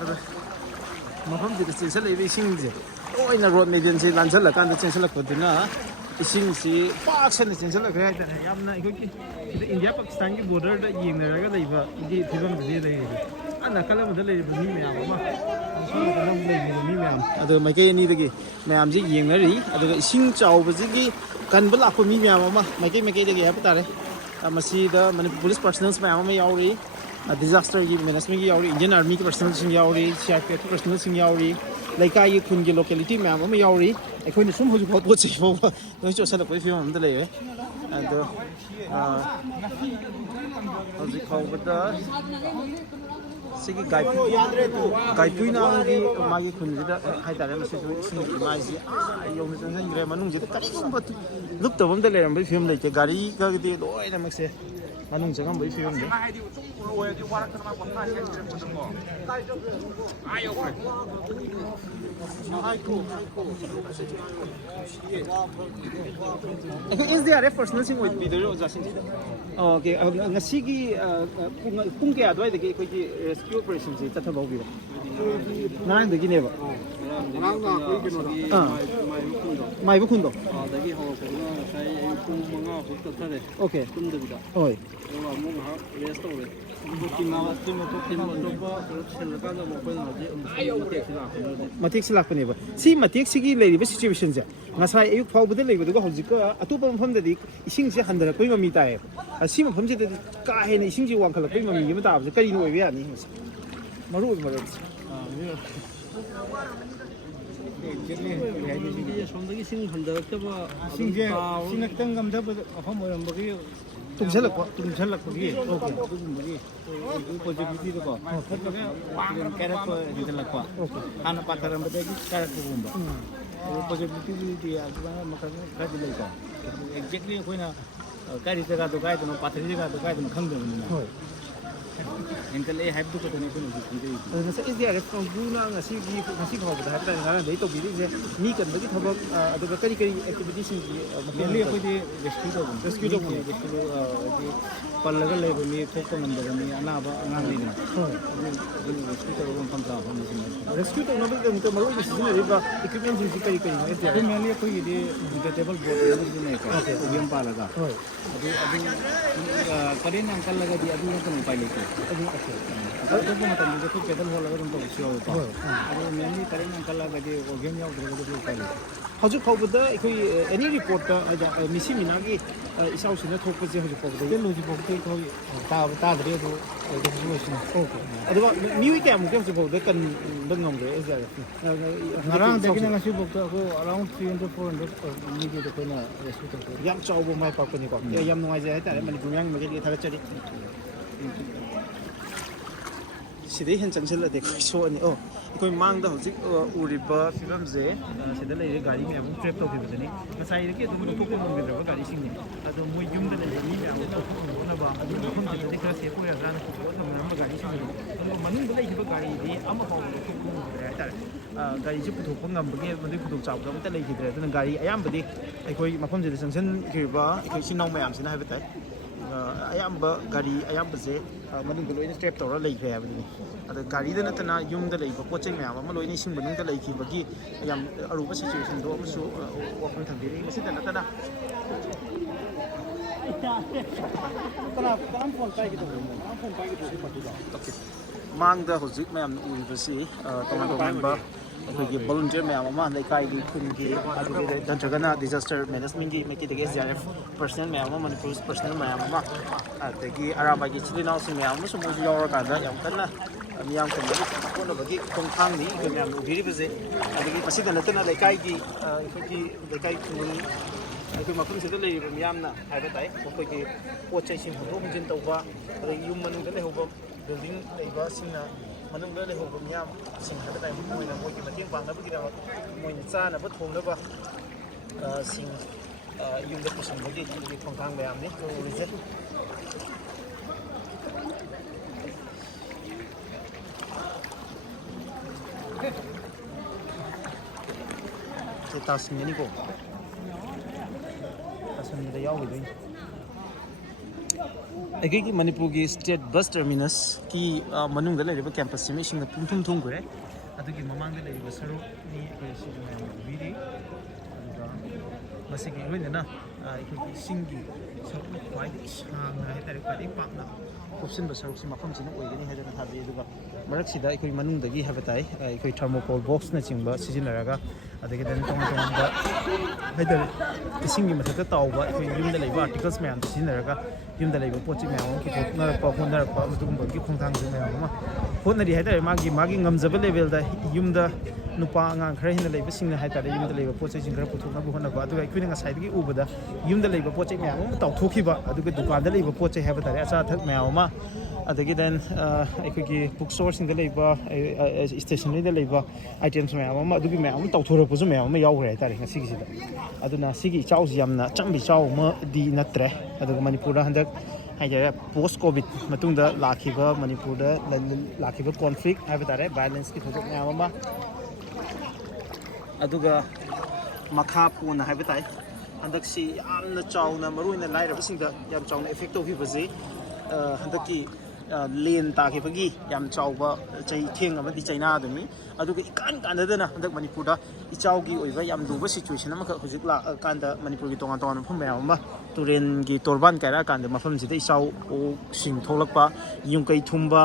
ꯑꯗꯣ ꯃꯐꯝꯁꯤꯗ ꯆꯦꯟꯁꯤꯜꯂꯛꯏꯕ ꯏꯁꯤꯡꯁꯦ ꯂꯣꯏꯅ ꯔꯣꯗ ꯃꯦꯗꯤꯌꯟꯁꯤ ꯂꯥꯟꯁꯤꯜꯂꯀꯥꯟꯗ ꯆꯦꯟꯁꯤꯜꯂꯛꯄꯗꯨꯅ ꯏꯁꯤꯡꯁꯤ ꯄꯥꯛ ꯁꯟꯅ ꯆꯦꯟꯁꯤꯜꯂꯛꯈ꯭ರೆ ꯍꯥꯏꯇꯥꯔꯦ ꯌꯥꯝꯅ ꯑꯩꯈꯣꯏꯒꯤ ꯁꯤꯗ ꯏꯟꯗꯤꯌꯥ ꯄꯥꯀꯤꯁꯇꯥꯟꯒꯤ ꯕꯣꯔꯗꯔꯗ ꯌꯦꯡꯅꯔꯒ ꯂꯩꯕꯒꯤ ꯐꯤꯕꯝꯗꯨꯗꯤ ꯂꯩꯔꯤꯁꯦ ꯅꯥꯀꯜ ꯑꯃꯗ ꯂꯩꯔꯤꯕ ꯃꯤ ꯃꯌꯥꯝ ꯑꯃ ꯁꯣꯝꯗ ꯂꯩꯔꯤꯕ ꯃꯤ ꯃꯌꯥꯝ ꯑꯗꯨꯒ ꯃꯥꯏꯀꯩ ꯑꯅꯤꯗꯒꯤ ꯃꯌꯥꯝꯁꯤ ꯌꯦꯡꯅꯔꯤ ꯑꯗꯨꯒ ꯏꯁꯤꯡ ꯆꯥꯎꯕꯁꯤꯒꯤ ꯀꯟꯕ ꯂꯥꯛꯄ ꯃꯤ ꯃꯌꯥꯝ ꯑꯃ ꯃꯥꯏꯀꯩꯗꯒꯤ ꯍꯥꯏꯕ ꯇꯥꯔꯦ ꯃꯁꯤꯗ ꯃꯅꯤꯄꯨꯔ ꯄꯨꯂꯤꯁ ꯄꯥꯔꯁꯣꯅꯦꯜꯁ ꯃꯌꯥꯝ ꯑꯃ ꯌꯥꯎꯔꯤ ꯗꯤꯖꯥꯁꯇꯔꯒꯤ ꯃꯦꯅꯦꯖꯃꯦꯟꯒꯤ ꯌꯥꯎꯔꯤ ꯏꯟꯗꯤꯌꯟ ꯑꯥꯔꯃꯤꯒꯤ ꯄꯥꯔꯁꯣꯅꯦꯜꯁꯤꯡ ꯌꯥꯎꯔꯤ CRPFꯀꯤ ꯄꯥꯔꯁꯣꯅꯦꯜꯁꯤꯡ ꯌꯥꯎꯔꯤ ꯂꯩꯀꯥꯏꯒꯤ ꯈꯨꯟꯒꯤ ꯂꯣꯀꯦꯂꯤꯇꯤ ꯃꯌꯥꯝ ꯑꯃ ꯌꯥꯎꯔꯤ ꯑꯩꯈꯣꯏꯅ ꯁꯨꯝ ꯍꯧꯖꯤꯛꯐꯥꯎ ꯄꯣꯠ ꯆꯩ ꯐꯥꯎꯕ ꯂꯣꯏ ꯆꯣꯠꯁꯤꯜꯂꯛꯄꯒꯤ ꯐꯤꯕꯝ ꯑꯃꯗ ꯂꯩꯔꯦ ꯑꯗꯣ ꯍꯧꯖꯤꯛ ꯐꯥꯎꯕꯗ ꯁꯤꯒꯤ ꯒꯥꯏꯄꯨꯏꯅꯥꯡꯒꯤ ꯃꯥꯒꯤ ꯈꯨꯟꯁꯤꯗ ꯍꯥꯏꯇꯥꯔꯦ ꯃꯁꯤꯁꯨ ꯏꯁꯤꯡꯒꯤ ꯏꯃꯥꯏꯁꯤ ꯌꯧꯅ ꯆꯪꯁꯤꯟꯈ꯭ꯔꯦ ꯃꯅꯨꯡꯁꯤꯗ ꯀꯔꯤꯒꯨꯝꯕ ꯂꯨꯞꯇꯕ ꯑꯝꯇ ꯂꯩꯔꯝꯕꯒꯤ ꯐꯤꯕꯝ ꯂꯩꯇꯦ ꯒꯥꯔꯤꯒꯗꯤ ꯂꯣꯏꯅꯃꯛꯁꯦ ꯃꯅꯨꯡ ꯆꯪꯉꯝꯕꯒꯤ ꯐꯤꯕꯝꯅꯤ ꯑꯩꯈꯣꯏ SDRF ꯄꯥꯔꯁꯣꯅꯦꯜꯁꯤꯡ ꯑꯣꯏꯕꯤꯗꯣꯏꯔꯣ ꯑꯣꯖꯥꯁꯤꯡꯁꯦ ꯑꯣꯀꯦ ꯉꯁꯤꯒꯤ ꯄꯨꯡ ꯀꯌꯥ ꯑꯗꯨꯋꯥꯏꯗꯒꯤ ꯑꯩꯈꯣꯏꯒꯤ ꯔꯦꯁꯀ꯭ꯌꯨ ꯑꯣꯄꯔꯦꯁꯟꯁꯤ ꯆꯠꯊꯕ ꯍꯧꯕꯤꯔꯦ ꯉꯔꯥꯡꯗꯒꯤꯅꯦꯕ ꯉꯔꯥꯡꯅ ꯑꯩꯈꯣꯏ ꯀꯩꯅꯣꯗ ꯃꯥꯏꯕ ꯈꯨꯟꯗꯣ ꯑꯗꯒꯤ ꯍꯧꯔꯛꯄꯗꯨꯅ ꯉꯁꯥꯏ ꯑꯌꯨꯛ ꯄꯨꯡ 5 ꯐꯥꯎ ꯆꯠꯊꯔꯦ ꯑꯣꯀꯦ ꯇꯨꯝꯗꯕꯤꯗ ꯍꯣꯏ ꯑꯗꯨꯒ ꯑꯃꯨꯛ ꯉꯥꯏꯍꯥꯛ ꯔꯦꯁ ꯇꯧꯔꯦ ꯇꯤꯝ ꯑꯇꯣꯞꯄ ꯀꯩꯅꯣ ꯁꯤꯜꯂꯀꯥꯟꯗ ꯑꯃꯨꯛ ꯑꯩꯈꯣꯏꯅ ꯍꯧꯖꯤꯛ ꯃꯇꯦꯛꯁꯤ ꯂꯥꯛꯄꯅꯦ ꯃꯇꯦꯛꯁꯤ ꯂꯥꯛꯄꯅꯦꯕ ꯁꯤ ꯃꯇꯦꯛꯁꯤꯒꯤ ꯂꯩꯔꯤꯕ ꯁꯤꯆꯨꯋꯦꯁꯟꯁꯦ ꯉꯁꯥꯏ ꯑꯌꯨꯛ ꯐꯥꯎꯕꯗ ꯂꯩꯕꯗꯨꯒ ꯍꯧꯖꯤꯛꯀ ꯑꯇꯣꯞꯄ ꯃꯐꯝꯗꯗꯤ ꯏꯁꯤꯡꯁꯦ ꯍꯟꯊꯔꯛꯄꯒꯤ ꯃꯃꯤ ꯇꯥꯏꯌꯦꯕ ꯁꯤ ꯃꯐꯝꯁꯤꯗꯗꯤ ꯀꯥ ꯍꯦꯟꯅ ꯏꯁꯤꯡꯁꯤ ꯋꯥꯡꯈꯠꯂꯛꯄꯒꯤ ꯃꯃꯤ ꯑꯃ ꯇꯥꯕꯁꯦ ꯀꯔꯤꯅ ꯑꯣꯏꯕ ꯌꯥꯅꯤ ꯃꯔꯨ ꯑꯣꯏꯕ ꯃꯔꯝꯁꯦ ꯑꯁꯣꯝꯗꯒꯤ ꯏꯁꯤꯡ ꯍꯟꯊꯔꯛꯇꯕ ꯏꯁꯤꯡꯁꯦ ꯈꯤꯇꯪ ꯉꯝꯗꯕ ꯃꯐꯝ ꯑꯣꯏꯔꯝꯕꯒꯤ tumsalakpa tumsalakpagi ꯑꯗꯨꯒꯨꯝꯕꯒꯤ ꯄꯣꯖꯤꯇꯤꯚꯤꯇꯤꯗꯀꯣ ꯐꯠꯇꯕ ꯀꯥꯏꯔꯛꯄ ꯍꯦꯟꯒꯠꯂꯛꯄ ꯍꯥꯟꯅ ꯄꯥꯊꯔꯝꯕꯗꯒꯤ ꯀꯥꯏꯔꯛꯄꯒꯨꯝꯕ ꯄꯣꯖꯤꯇꯤꯚꯤꯇꯤ ꯑꯗꯨꯃꯥꯏꯅ ꯃꯈꯜ ꯈꯔꯗꯤ ꯂꯩꯀꯣ ꯑꯦꯛꯖꯦꯛꯂꯤ ꯑꯩꯈꯣꯏꯅ ꯀꯥꯏꯔꯤ ꯖꯒꯥꯗꯣ ꯀꯥꯏꯗꯅꯣ ꯄꯥꯊꯔꯤ ꯖꯒꯥꯗꯣ ꯀꯥꯏꯗꯅꯣ ꯈꯪꯗꯕꯅꯤꯅ ꯍꯦꯟꯒꯠꯂꯛꯑꯦ ꯍꯥꯏꯕꯗꯨ ꯈꯛꯇꯅꯤ ꯑꯩꯈꯣꯏꯅ ꯍꯧꯖꯤꯛ ꯈꯪꯖꯔꯤꯁꯦ ꯉꯁꯥꯏ SDRF ꯀꯥꯡꯕꯨꯅ ꯉꯁꯤ ꯐꯥꯎꯕꯗ ꯍꯥꯏꯕ ꯇꯥꯔꯦ ꯉꯔꯥꯡꯗꯒꯤ ꯇꯧꯕꯤꯔꯤꯁꯦ ꯃꯤ ꯀꯟꯕꯒꯤ ꯊꯕꯛ ꯑꯗꯨꯒ ꯀꯔꯤ ꯑꯦꯛꯇꯤꯚꯤꯇꯤꯁꯤꯡꯒꯤ ꯃꯦꯟꯂꯤ ꯑꯩꯈꯣꯏꯗꯤ ꯔꯦꯁꯀ꯭ꯌꯨ ꯇꯧꯕꯅꯤ ꯔꯦꯁꯀ꯭ꯌꯨ ꯍꯥꯏꯗꯤ ꯄꯜꯂꯒ ꯂꯩꯕ ꯃꯤ ꯊꯣꯛꯄ ꯉꯝꯗꯕ ꯃꯤ ꯑꯅꯥꯕ ꯑꯉꯥꯡ ꯂꯩꯗꯅ ꯑꯗꯨ ꯔꯦꯁꯀ꯭ꯌꯨ ꯇꯧꯔꯒ ꯃꯐꯝ ꯆꯥꯕ ꯃꯐꯝꯗ ꯔꯦꯁꯀ꯭ꯌꯨ ꯇꯧꯅꯕꯒꯤꯗꯃꯛꯇ ꯃꯔꯨꯑꯣꯏꯅ ꯁꯤꯖꯤꯟꯅꯔꯤꯕ ꯏꯀ꯭ꯋꯤꯞꯃꯦꯟꯁꯤꯡꯁꯤ ꯀꯔꯤꯅꯣ ꯑꯩꯈꯣꯏ ꯃꯦꯟꯂꯤ ꯑꯩꯈꯣꯏꯒꯤꯗꯤ ꯚꯤꯖꯤꯇꯦꯕꯜ ꯕꯣꯠ ꯑꯃ ꯁꯤꯖꯤꯟꯅꯩꯀꯣ ꯑꯣꯕꯤꯌꯝ ꯄꯥꯜꯂꯒ ꯑꯗꯨ ꯀꯔꯦꯟ ꯌꯥꯝ ꯀꯜꯂꯒꯗꯤ ꯑꯗꯨ ꯅꯠꯇꯅ ꯎꯄꯥꯏ ꯂꯩꯇꯦ ꯑꯇꯣꯞꯄ ꯃꯇꯝꯗꯗꯤ ꯑꯩꯈꯣꯏ ꯄꯦꯗꯜ ꯍꯣꯜꯂꯒ ꯑꯗꯨꯝ ꯇꯧꯕꯁꯨ ꯌꯥꯎꯋꯦꯀꯣ ꯑꯗꯨ ꯃꯦꯟꯂꯤ ꯀꯔꯦꯟ ꯌꯥꯝ ꯀꯜꯂꯒꯗꯤ ꯑꯣꯕꯤꯌꯝ ꯌꯥꯎꯗ꯭ꯔꯒꯗꯤ ꯎꯄꯥꯏ ꯂꯩꯇꯦ ꯍꯧꯖꯤꯛ ꯐꯥꯎꯕꯗ ꯑꯩꯈꯣꯏ ꯑꯦꯅꯤ ꯔꯤꯄꯣꯔꯠꯇ ꯃꯤꯁꯤ ꯃꯤꯅꯥꯒꯤ ꯏꯆꯥꯎꯁꯤꯅ ꯊꯣꯛꯄꯁꯦ ꯍꯧꯖꯤꯛ ꯐꯥꯎꯕꯗ ꯍꯧꯖꯤꯛ ꯐꯥꯎꯕꯗꯤ ꯑꯩꯈꯣꯏ ꯇꯥꯗ꯭ꯔꯤ ꯑꯗꯨ ꯑꯣꯏꯗꯕꯁꯨ ꯑꯣꯏꯁꯤꯅ ꯑꯗꯨꯒ ꯃꯤꯑꯣꯏ ꯀꯌꯥꯃꯨꯛꯇꯤ ꯍꯧꯖꯤꯛ ꯐꯥꯎꯕꯗ ꯀꯟꯕ ꯉꯝꯈ꯭ꯔꯦ SDRF ꯉꯔꯥꯡꯗꯒꯤꯅ ꯉꯁꯤꯐꯥꯎꯗ ꯑꯩꯈꯣꯏ ꯑꯔꯥꯎꯟ 300-400 ꯃꯤꯒꯤ ꯑꯩꯈꯣꯏꯅ ꯔꯦꯁꯀ꯭ꯌꯨ ꯇꯧꯖꯩ ꯌꯥꯝ ꯆꯥꯎꯕ ꯃꯥꯏ ꯄꯥꯛꯄꯅꯤꯀꯣ ꯌꯥꯝ ꯅꯨꯡꯉꯥꯏꯖꯩ ꯍꯥꯏꯇꯥꯔꯦ ꯃꯅꯤꯄꯨꯔ ꯃꯤꯌꯥꯝꯒꯤ ꯊꯥꯒꯠꯆꯔꯤ ꯁꯤꯗꯩ ꯍꯦꯟ ꯆꯪꯁꯤꯜꯂꯗꯤ ꯑꯩꯈꯣꯏ ꯁꯣꯛꯑꯅꯤ ꯑꯩꯈꯣꯏ ꯃꯥꯡꯗ ꯍꯧꯖꯤꯛ ꯎꯔꯤꯕ ꯐꯤꯕꯝꯁꯦ ꯁꯤꯗ ꯂꯩꯔꯤꯕ ꯒꯥꯔꯤ ꯃꯌꯥꯝ ꯑꯃ ꯇ꯭ꯔꯦꯞ ꯇꯧꯈꯤꯕꯗꯨꯅꯤ ꯉꯁꯥꯏꯗꯒꯤ ꯑꯗꯨꯝ ꯂꯧꯊꯣꯛꯄ ꯉꯝꯈꯤꯗ꯭ꯔꯕ ꯒꯥꯔꯤꯁꯤꯡꯅꯤ ꯑꯗꯣ ꯃꯣꯏ ꯌꯨꯝꯗ ꯂꯩꯕ ꯃꯤ ꯃꯌꯥꯝ ꯑꯃ ꯂꯧꯊꯣꯛꯅꯕ ꯍꯣꯠꯅꯕ ꯑꯗꯨ ꯃꯐꯝꯁꯤꯗꯗꯤ ꯈꯔ ꯁꯦꯐ ꯑꯣꯏꯔꯒꯥꯅ ꯄꯨꯊꯣꯛꯑ ꯊꯝꯅꯔꯝꯕ ꯒꯥꯔꯤꯁꯤꯡꯗꯨ ꯑꯗꯨꯒ ꯃꯅꯨꯡꯗ ꯂꯩꯈꯤꯕ ꯒꯥꯔꯤꯗꯤ ꯑꯃꯐꯥꯎꯕ ꯂꯧꯊꯣꯛꯄ ꯉꯝꯈꯤꯗ꯭ꯔꯦ ꯍꯥꯏꯇꯥꯔꯦ ꯒꯥꯔꯤꯁꯤ ꯄꯨꯊꯣꯛꯄ ꯉꯝꯕꯒꯤ ꯃꯗꯨꯒꯤ ꯈꯨꯗꯣꯡꯆꯥꯕꯗꯣ ꯑꯃꯠꯇ ꯂꯩꯈꯤꯗ꯭ꯔꯦ ꯑꯗꯨꯅ ꯒꯥꯔꯤ ꯑꯌꯥꯝꯕꯗꯤ ꯑꯩꯈꯣꯏ ꯃꯐꯝꯁꯤꯗ ꯆꯪꯁꯤꯟꯈꯤꯕ ꯑꯩꯈꯣꯏ ꯏꯆꯤꯜ ꯏꯅꯥꯎ ꯃꯌꯥꯝꯁꯤꯅ ꯍꯥꯏꯕ ꯇꯥꯏ ꯑꯌꯥꯝꯕ ꯒꯥꯔꯤ ꯑꯌꯥꯝꯕꯁꯦ ꯃꯅꯨꯡꯗ ꯂꯣꯏꯅ ꯇ꯭ꯔꯦꯞ ꯇꯧꯔ ꯂꯩꯈ꯭ꯔꯦ ꯍꯥꯏꯕꯗꯨꯅꯤ ꯑꯗ ꯒꯥꯔꯤꯗ ꯅꯠꯇꯅ ꯌꯨꯝꯗ ꯂꯩꯕ ꯄꯣꯠ ꯆꯩ ꯃꯌꯥꯝ ꯑꯃ ꯂꯣꯏꯅ ꯏꯁꯤꯡ ꯃꯅꯨꯡꯗ ꯂꯩꯈꯤꯕꯒꯤ ꯌꯥꯝ ꯑꯔꯨꯕ ꯁꯤꯆꯨꯋꯦꯁꯟꯗꯣ ꯑꯃꯁꯨ ꯋꯥꯐꯝ ꯊꯝꯕꯤꯔꯤ ꯃꯁꯤꯗ ꯅꯠꯇꯅ ꯃꯥꯡꯗ ꯍꯧꯖꯤꯛ ꯃꯌꯥꯝꯅ ꯎꯔꯤꯕꯁꯤ ꯇꯣꯉꯥꯟ ꯇꯣꯉꯥꯟꯕ ꯑꯩꯈꯣꯏꯒꯤ ꯚꯣꯂꯨꯟꯇꯤꯌꯔ ꯃꯌꯥꯝ ꯑꯃ ꯂꯩꯀꯥꯏꯒꯤ ꯈꯨꯟꯒꯤ ꯑꯗꯨꯒ ꯅꯠꯇ꯭ꯔꯒꯅ ꯗꯤꯖꯥꯁꯇꯔ ꯃꯦꯅꯦꯖꯃꯦꯟꯒꯤ ꯃꯥꯏꯀꯩꯗꯒꯤ SDRF ꯄꯔꯁꯅꯦꯜ ꯃꯌꯥꯝ ꯑꯃ ꯃꯅꯤꯄꯨꯔ ꯄꯔꯁꯅꯦꯜ ꯃꯌꯥꯝ ꯑꯃ ꯑꯗꯒꯤ ꯑꯔꯥꯝꯕꯥꯏꯒꯤ ꯏꯆꯤꯜ ꯏꯅꯥꯎꯁꯤꯡ ꯃꯌꯥꯝ ꯑꯃꯁꯨ ꯃꯣꯏꯁꯨ ꯌꯥꯎꯔꯀꯥꯟꯗ ꯌꯥꯝ ꯀꯟꯅ ꯃꯤꯌꯥꯝ ꯀꯟꯕꯒꯤ ꯍꯣꯠꯅꯕꯒꯤ ꯈꯣꯡꯊꯥꯡꯅꯤ ꯑꯩꯈꯣꯏ ꯃꯌꯥꯝꯅ ꯎꯕꯤꯔꯤꯕꯁꯦ ꯑꯗꯒꯤ ꯃꯁꯤꯗ ꯅꯠꯇꯅ ꯂꯩꯀꯥꯏꯒꯤ ꯑꯩꯈꯣꯏꯒꯤ ꯂꯩꯀꯥꯏ ꯈꯨꯟ ꯑꯩꯈꯣꯏ ꯃꯐꯝꯁꯤꯗ ꯂꯩꯔꯤꯕ ꯃꯤꯌꯥꯝꯅ ꯍꯥꯏꯕ ꯇꯥꯏ ꯃꯈꯣꯏꯒꯤ ꯄꯣꯠ ꯆꯩꯁꯤꯡ ꯍꯣꯟꯗꯣꯛ ꯍꯣꯟꯖꯤꯟ ꯇꯧꯕ ꯑꯗꯒꯤ ꯌꯨꯝ ꯃꯅꯨꯡꯗ ꯂꯩꯍꯧꯕ ꯕꯤꯜꯗꯤꯡ ꯂꯩꯕꯁꯤꯡꯅ ꯃꯅꯨꯡꯗ ꯂꯩꯍꯧꯕ ꯃꯤꯌꯥꯝꯁꯤꯡ ꯍꯥꯏꯕ ꯇꯥꯏ ꯃꯣꯏꯅ ꯃꯣꯏꯒꯤ ꯃꯇꯦꯡ ꯄꯥꯡꯅꯕꯒꯤꯗꯃꯛ ꯃꯣꯏꯅ ꯆꯥꯅꯕ ꯊꯣꯡꯅꯕ ꯁꯤꯡ ꯌꯨꯝꯗ ꯄꯨꯁꯤꯟꯕꯒꯤ ꯈꯣꯡꯊꯥꯡ ꯃꯌꯥꯝꯅꯤ ꯎꯔꯤꯁꯦ ꯁꯤ ꯇꯥꯁꯤꯟꯒꯅꯤꯀꯣ ꯇꯥꯁꯤꯟꯕꯗ ꯌꯥꯎꯈꯤꯗꯣꯏꯅꯤ ꯑꯩꯈꯣꯏꯒꯤ ꯃꯅꯤꯄꯨꯔꯒꯤ ꯁ꯭ꯇꯦꯠ ꯕꯁ ꯇꯔꯃꯤꯅꯁꯀꯤ ꯃꯅꯨꯡꯗ ꯂꯩꯔꯤꯕ ꯀꯦꯝꯄꯁꯁꯤꯃ ꯏꯁꯤꯡꯅ ꯄꯨꯡꯊꯨꯝ ꯊꯨꯝꯈ꯭ꯔꯦ ꯑꯗꯨꯒꯤ ꯃꯃꯥꯡꯗ ꯂꯩꯔꯤꯕ ꯁꯔꯨꯛꯅꯤ ꯑꯩꯈꯣꯏ ꯁꯤꯁꯨ ꯃꯌꯥꯝ ꯎꯕꯤꯔꯤ ꯑꯗꯨꯒ ꯃꯁꯤꯒꯤ ꯂꯣꯏꯅꯅ ꯑꯩꯈꯣꯏꯒꯤ ꯏꯁꯤꯡꯒꯤ ꯁꯔꯨꯛ ꯈ꯭ꯋꯥꯏꯗꯒꯤ ꯁꯥꯡꯅ ꯍꯥꯏꯇꯥꯔꯦ ꯈ꯭ꯋꯥꯏꯗꯒꯤ ꯄꯥꯛꯅ ꯀꯨꯞꯁꯤꯟꯕ ꯁꯔꯨꯛꯁꯤ ꯃꯐꯝꯁꯤꯅ ꯑꯣꯏꯒꯅꯤ ꯍꯥꯏꯗꯅ ꯊꯥꯕꯤ ꯑꯗꯨꯒ ꯃꯔꯛꯁꯤꯗ ꯑꯩꯈꯣꯏ ꯃꯅꯨꯡꯗꯒꯤ ꯍꯥꯏꯕ ꯇꯥꯏ ꯑꯩꯈꯣꯏ ꯊꯔꯃꯣꯀꯣꯜ ꯕꯣꯛꯁꯅꯆꯤꯡꯕ ꯁꯤꯖꯤꯟꯅꯔꯒ ꯑꯗꯒꯤ ꯇꯣꯉꯥꯟ ꯇꯣꯉꯥꯟꯕ ꯍꯥꯏꯇꯥꯔꯦ ꯏꯁꯤꯡꯒꯤ ꯃꯊꯛꯇ ꯇꯥꯎꯕ ꯑꯩꯈꯣꯏ ꯌꯨꯝꯗ ꯂꯩꯕ ꯑꯥꯔꯇꯤꯀꯜꯁ ꯃꯌꯥꯝꯗꯣ ꯁꯤꯖꯤꯟꯅꯔꯒ ꯌꯨꯝꯗ ꯂꯩꯕ ꯄꯣꯠ ꯆꯩ ꯃꯌꯥꯝ ꯑꯃ ꯍꯣꯠꯅꯔꯛꯄ ꯑꯗꯨꯒꯨꯝꯕꯒꯤ ꯈꯣꯡꯊꯥꯡꯁꯦ ꯃꯌꯥꯝ ꯑꯃ ꯍꯣꯠꯅꯔꯤ ꯍꯥꯏꯇꯥꯔꯦ ꯃꯥꯒꯤ ꯉꯝꯖꯕ ꯂꯦꯚꯦꯜꯗ ꯌꯨꯝꯗ ꯅꯨꯄꯥ ꯑꯉꯥꯡ ꯈꯔ ꯍꯦꯟꯅ ꯂꯩꯕꯁꯤꯡꯅ ꯍꯥꯏꯇꯥꯔꯦ ꯌꯨꯝꯗ ꯂꯩꯕ ꯄꯣꯠ ꯆꯩꯁꯤꯡ ꯈꯔ ꯄꯨꯊꯣꯛꯅꯕ ꯍꯣꯠꯅꯕ ꯑꯗꯨꯒ ꯑꯩꯈꯣꯏꯅ ꯉꯁꯥꯏꯗꯒꯤ ꯎꯕꯗ ꯌꯨꯝꯗ ꯂꯩꯕ ꯄꯣꯠ ꯆꯩ ꯃꯌꯥꯝ ꯑꯃ ꯇꯥꯎꯊꯣꯛꯈꯤꯕ ꯑꯗꯨꯒ ꯗꯨꯀꯥꯟꯗ ꯂꯩꯕ ꯄꯣꯠ ꯆꯩ ꯍꯥꯏꯕ ꯇꯥꯔꯦ ꯑꯆꯥ ꯑꯊꯛ ꯃꯌꯥꯝ ꯑꯃ ꯑꯗꯒꯤ ꯗꯦꯟ ꯑꯩꯈꯣꯏꯒꯤ ꯕꯨꯛ ꯁ꯭ꯇꯣꯔꯁꯤꯡꯗ ꯂꯩꯕ ꯏꯁꯇꯦꯁꯅꯔꯤꯗ ꯂꯩꯕ ꯑꯥꯏꯇꯦꯝꯁ ꯃꯌꯥꯝ ꯑꯃ ꯑꯗꯨꯒꯤ ꯃꯌꯥꯝ ꯑꯃ ꯇꯧꯊꯣꯔꯛꯄꯁꯨ ꯃꯌꯥꯝ ꯑꯃ ꯌꯥꯎꯈ꯭ꯔꯦ ꯍꯥꯏꯇꯥꯔꯦ ꯉꯁꯤꯒꯤꯁꯤꯗ ꯑꯗꯨꯅ ꯁꯤꯒꯤ ꯏꯆꯥꯎꯁꯤ ꯌꯥꯝꯅ ꯑꯆꯝꯕ ꯏꯆꯥꯎ ꯑꯃꯗꯤ ꯅꯠꯇ꯭ꯔꯦ ꯑꯗꯨꯒ ꯃꯅꯤꯄꯨꯔꯗ ꯍꯟꯗꯛ ꯍꯥꯏꯇꯥꯔꯦ ꯄꯣꯁ ꯀꯣꯚꯤꯗ ꯃꯇꯨꯡꯗ ꯂꯥꯛꯈꯤꯕ ꯃꯅꯤꯄꯨꯔꯗ ꯂꯥꯛꯈꯤꯕ ꯀꯣꯟꯐ꯭ꯂꯤꯛ ꯍꯥꯏꯕ ꯇꯥꯔꯦ ꯚꯥꯏꯂꯦꯟꯁꯀꯤ ꯊꯧꯗꯣꯛ ꯃꯌꯥꯝ ꯑꯃ ꯑꯗꯨꯒ ꯃꯈꯥ ꯄꯣꯟꯅ ꯍꯥꯏꯕ ꯇꯥꯏ ꯍꯟꯗꯛꯁꯤ ꯌꯥꯝꯅ ꯆꯥꯎꯅ ꯃꯔꯨꯑꯣꯏꯅ ꯂꯥꯏꯔꯕꯁꯤꯡꯗ ꯌꯥꯝ ꯆꯥꯎꯅ ꯑꯦꯐꯦꯛ ꯇꯧꯈꯤꯕꯁꯤ ꯍꯟꯗꯛꯀꯤ ꯂꯦꯟ ꯇꯥꯈꯤꯕꯒꯤ ꯌꯥꯝ ꯆꯥꯎꯕ ꯆꯩꯊꯦꯡ ꯑꯃꯗꯤ ꯆꯩꯅꯥꯗꯨꯅꯤ ꯑꯗꯨꯒ ꯏꯀꯥꯟ ꯀꯥꯟꯅꯗꯅ ꯍꯟꯗꯛ ꯃꯅꯤꯄꯨꯔꯗ ꯏꯆꯥꯎꯒꯤ ꯑꯣꯏꯕ ꯌꯥꯝ ꯂꯨꯕ ꯁꯤꯆꯨꯋꯦꯁꯟ ꯑꯃꯈꯛ ꯍꯧꯖꯤꯛ ꯂꯥꯛꯑꯀꯥꯟꯗ ꯃꯅꯤꯄꯨꯔꯒꯤ ꯇꯣꯉꯥꯟ ꯇꯣꯉꯥꯟꯕ ꯃꯐꯝ ꯃꯌꯥꯝ ꯑꯃ ꯇꯨꯔꯦꯟꯒꯤ ꯇꯣꯔꯕꯥꯟ ꯀꯥꯏꯔꯛꯑꯀꯥꯟꯗ ꯃꯐꯝꯁꯤꯗ ꯏꯆꯥꯎꯁꯤꯡ ꯊꯣꯛꯂꯛꯄ ꯌꯨꯝꯀꯩ ꯊꯨꯝꯕ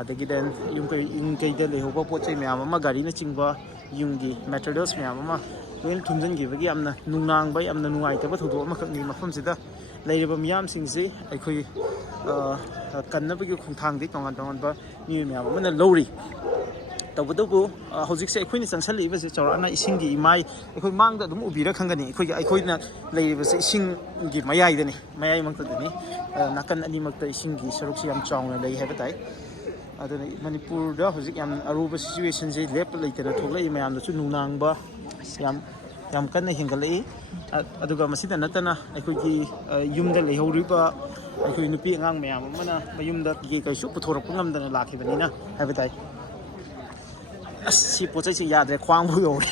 ꯑꯗꯒꯤ ꯗꯦꯟ ꯌꯨꯝꯀꯩꯗ ꯂꯩꯍꯧꯕ ꯄꯣꯠ ꯆꯩ ꯃꯌꯥꯝ ꯑꯃ ꯒꯥꯔꯤꯅꯆꯤꯡꯕ ꯌꯨꯝꯒꯤ ꯃꯦꯇꯔꯤꯌꯦꯜꯁ ꯃꯌꯥꯝ ꯑꯃ ꯂꯣꯏꯅ ꯊꯨꯝꯖꯤꯟꯈꯤꯕꯒꯤ ꯌꯥꯝꯅ ꯅꯨꯡꯅꯥꯡꯕ ꯌꯥꯝꯅ ꯅꯨꯡꯉꯥꯏꯇꯕ ꯊꯧꯗꯣꯛ ꯑꯃꯈꯛꯅꯤ ꯃꯐꯝꯁꯤꯗ ꯂꯩꯔꯤꯕ ꯃꯤꯌꯥꯝꯁꯤꯡꯁꯤ ꯑꯩꯈꯣꯏ ꯀꯟꯅꯕꯒꯤ ꯈꯣꯡꯊꯥꯡꯗꯤ ꯇꯣꯉꯥꯟ ꯇꯣꯉꯥꯟꯕ ꯃꯤꯑꯣꯏ ꯃꯌꯥꯝ ꯑꯃꯅ ꯂꯧꯔꯤ ꯇꯧꯕꯇꯕꯨ ꯍꯧꯖꯤꯛꯁꯦ ꯑꯩꯈꯣꯏꯅ ꯆꯪꯁꯜꯂꯛꯏꯕꯁꯦ ꯆꯥꯎꯔꯥꯛꯅ ꯏꯁꯤꯡꯒꯤ ꯏꯃꯥꯏ ꯑꯩꯈꯣꯏ ꯃꯥꯡꯗ ꯑꯗꯨꯝ ꯎꯕꯤꯔ ꯈꯪꯒꯅꯤ ꯑꯩꯈꯣꯏꯅ ꯂꯩꯔꯤꯕꯁꯦ ꯏꯁꯤꯡꯒꯤ ꯃꯌꯥꯏꯗꯅꯤ ꯃꯌꯥꯏꯃꯛꯇꯗꯅꯤ ꯅꯥꯀꯟ ꯑꯅꯤꯃꯛꯇ ꯏꯁꯤꯡꯒꯤ ꯁꯔꯨꯛꯁꯤ ꯌꯥꯝ ꯆꯥꯎꯅ ꯂꯩ ꯍꯥꯏꯕ ꯇꯥꯏ ꯑꯗꯨꯅ ꯃꯅꯤꯄꯨꯔꯗ ꯍꯧꯖꯤꯛ ꯌꯥꯝ ꯑꯔꯨꯕ ꯁꯤꯆꯨꯋꯦꯁꯟꯁꯤ ꯂꯦꯞꯄ ꯂꯩꯇꯅ ꯊꯣꯛꯂꯛꯏ ꯃꯌꯥꯝꯗꯁꯨ ꯅꯨꯡꯅꯥꯡꯕ ꯌꯥꯝ ꯀꯟꯅ ꯍꯦꯟꯒꯠꯂꯛꯏ ꯑꯗꯨꯒ ꯃꯁꯤꯗ ꯅꯠꯇꯅ ꯑꯩꯈꯣꯏꯒꯤ ꯌꯨꯝꯗ ꯂꯩꯍꯧꯔꯤꯕ ꯑꯩꯈꯣꯏ ꯅꯨꯄꯤ ꯑꯉꯥꯡ ꯃꯌꯥꯝ ꯑꯃꯅ ꯃꯌꯨꯝꯗ ꯀꯩꯁꯨ ꯄꯨꯊꯣꯔꯛꯄ ꯉꯝꯗꯅ ꯂꯥꯛꯈꯤꯕꯅꯤꯅ ꯍꯥꯏꯕ ꯇꯥꯏ ꯑꯁ ꯁꯤ ꯄꯣꯠ ꯆꯩꯁꯤ ꯌꯥꯗ꯭ꯔꯦ ꯈ꯭ꯋꯥꯡꯕꯨ ꯌꯧꯔꯦ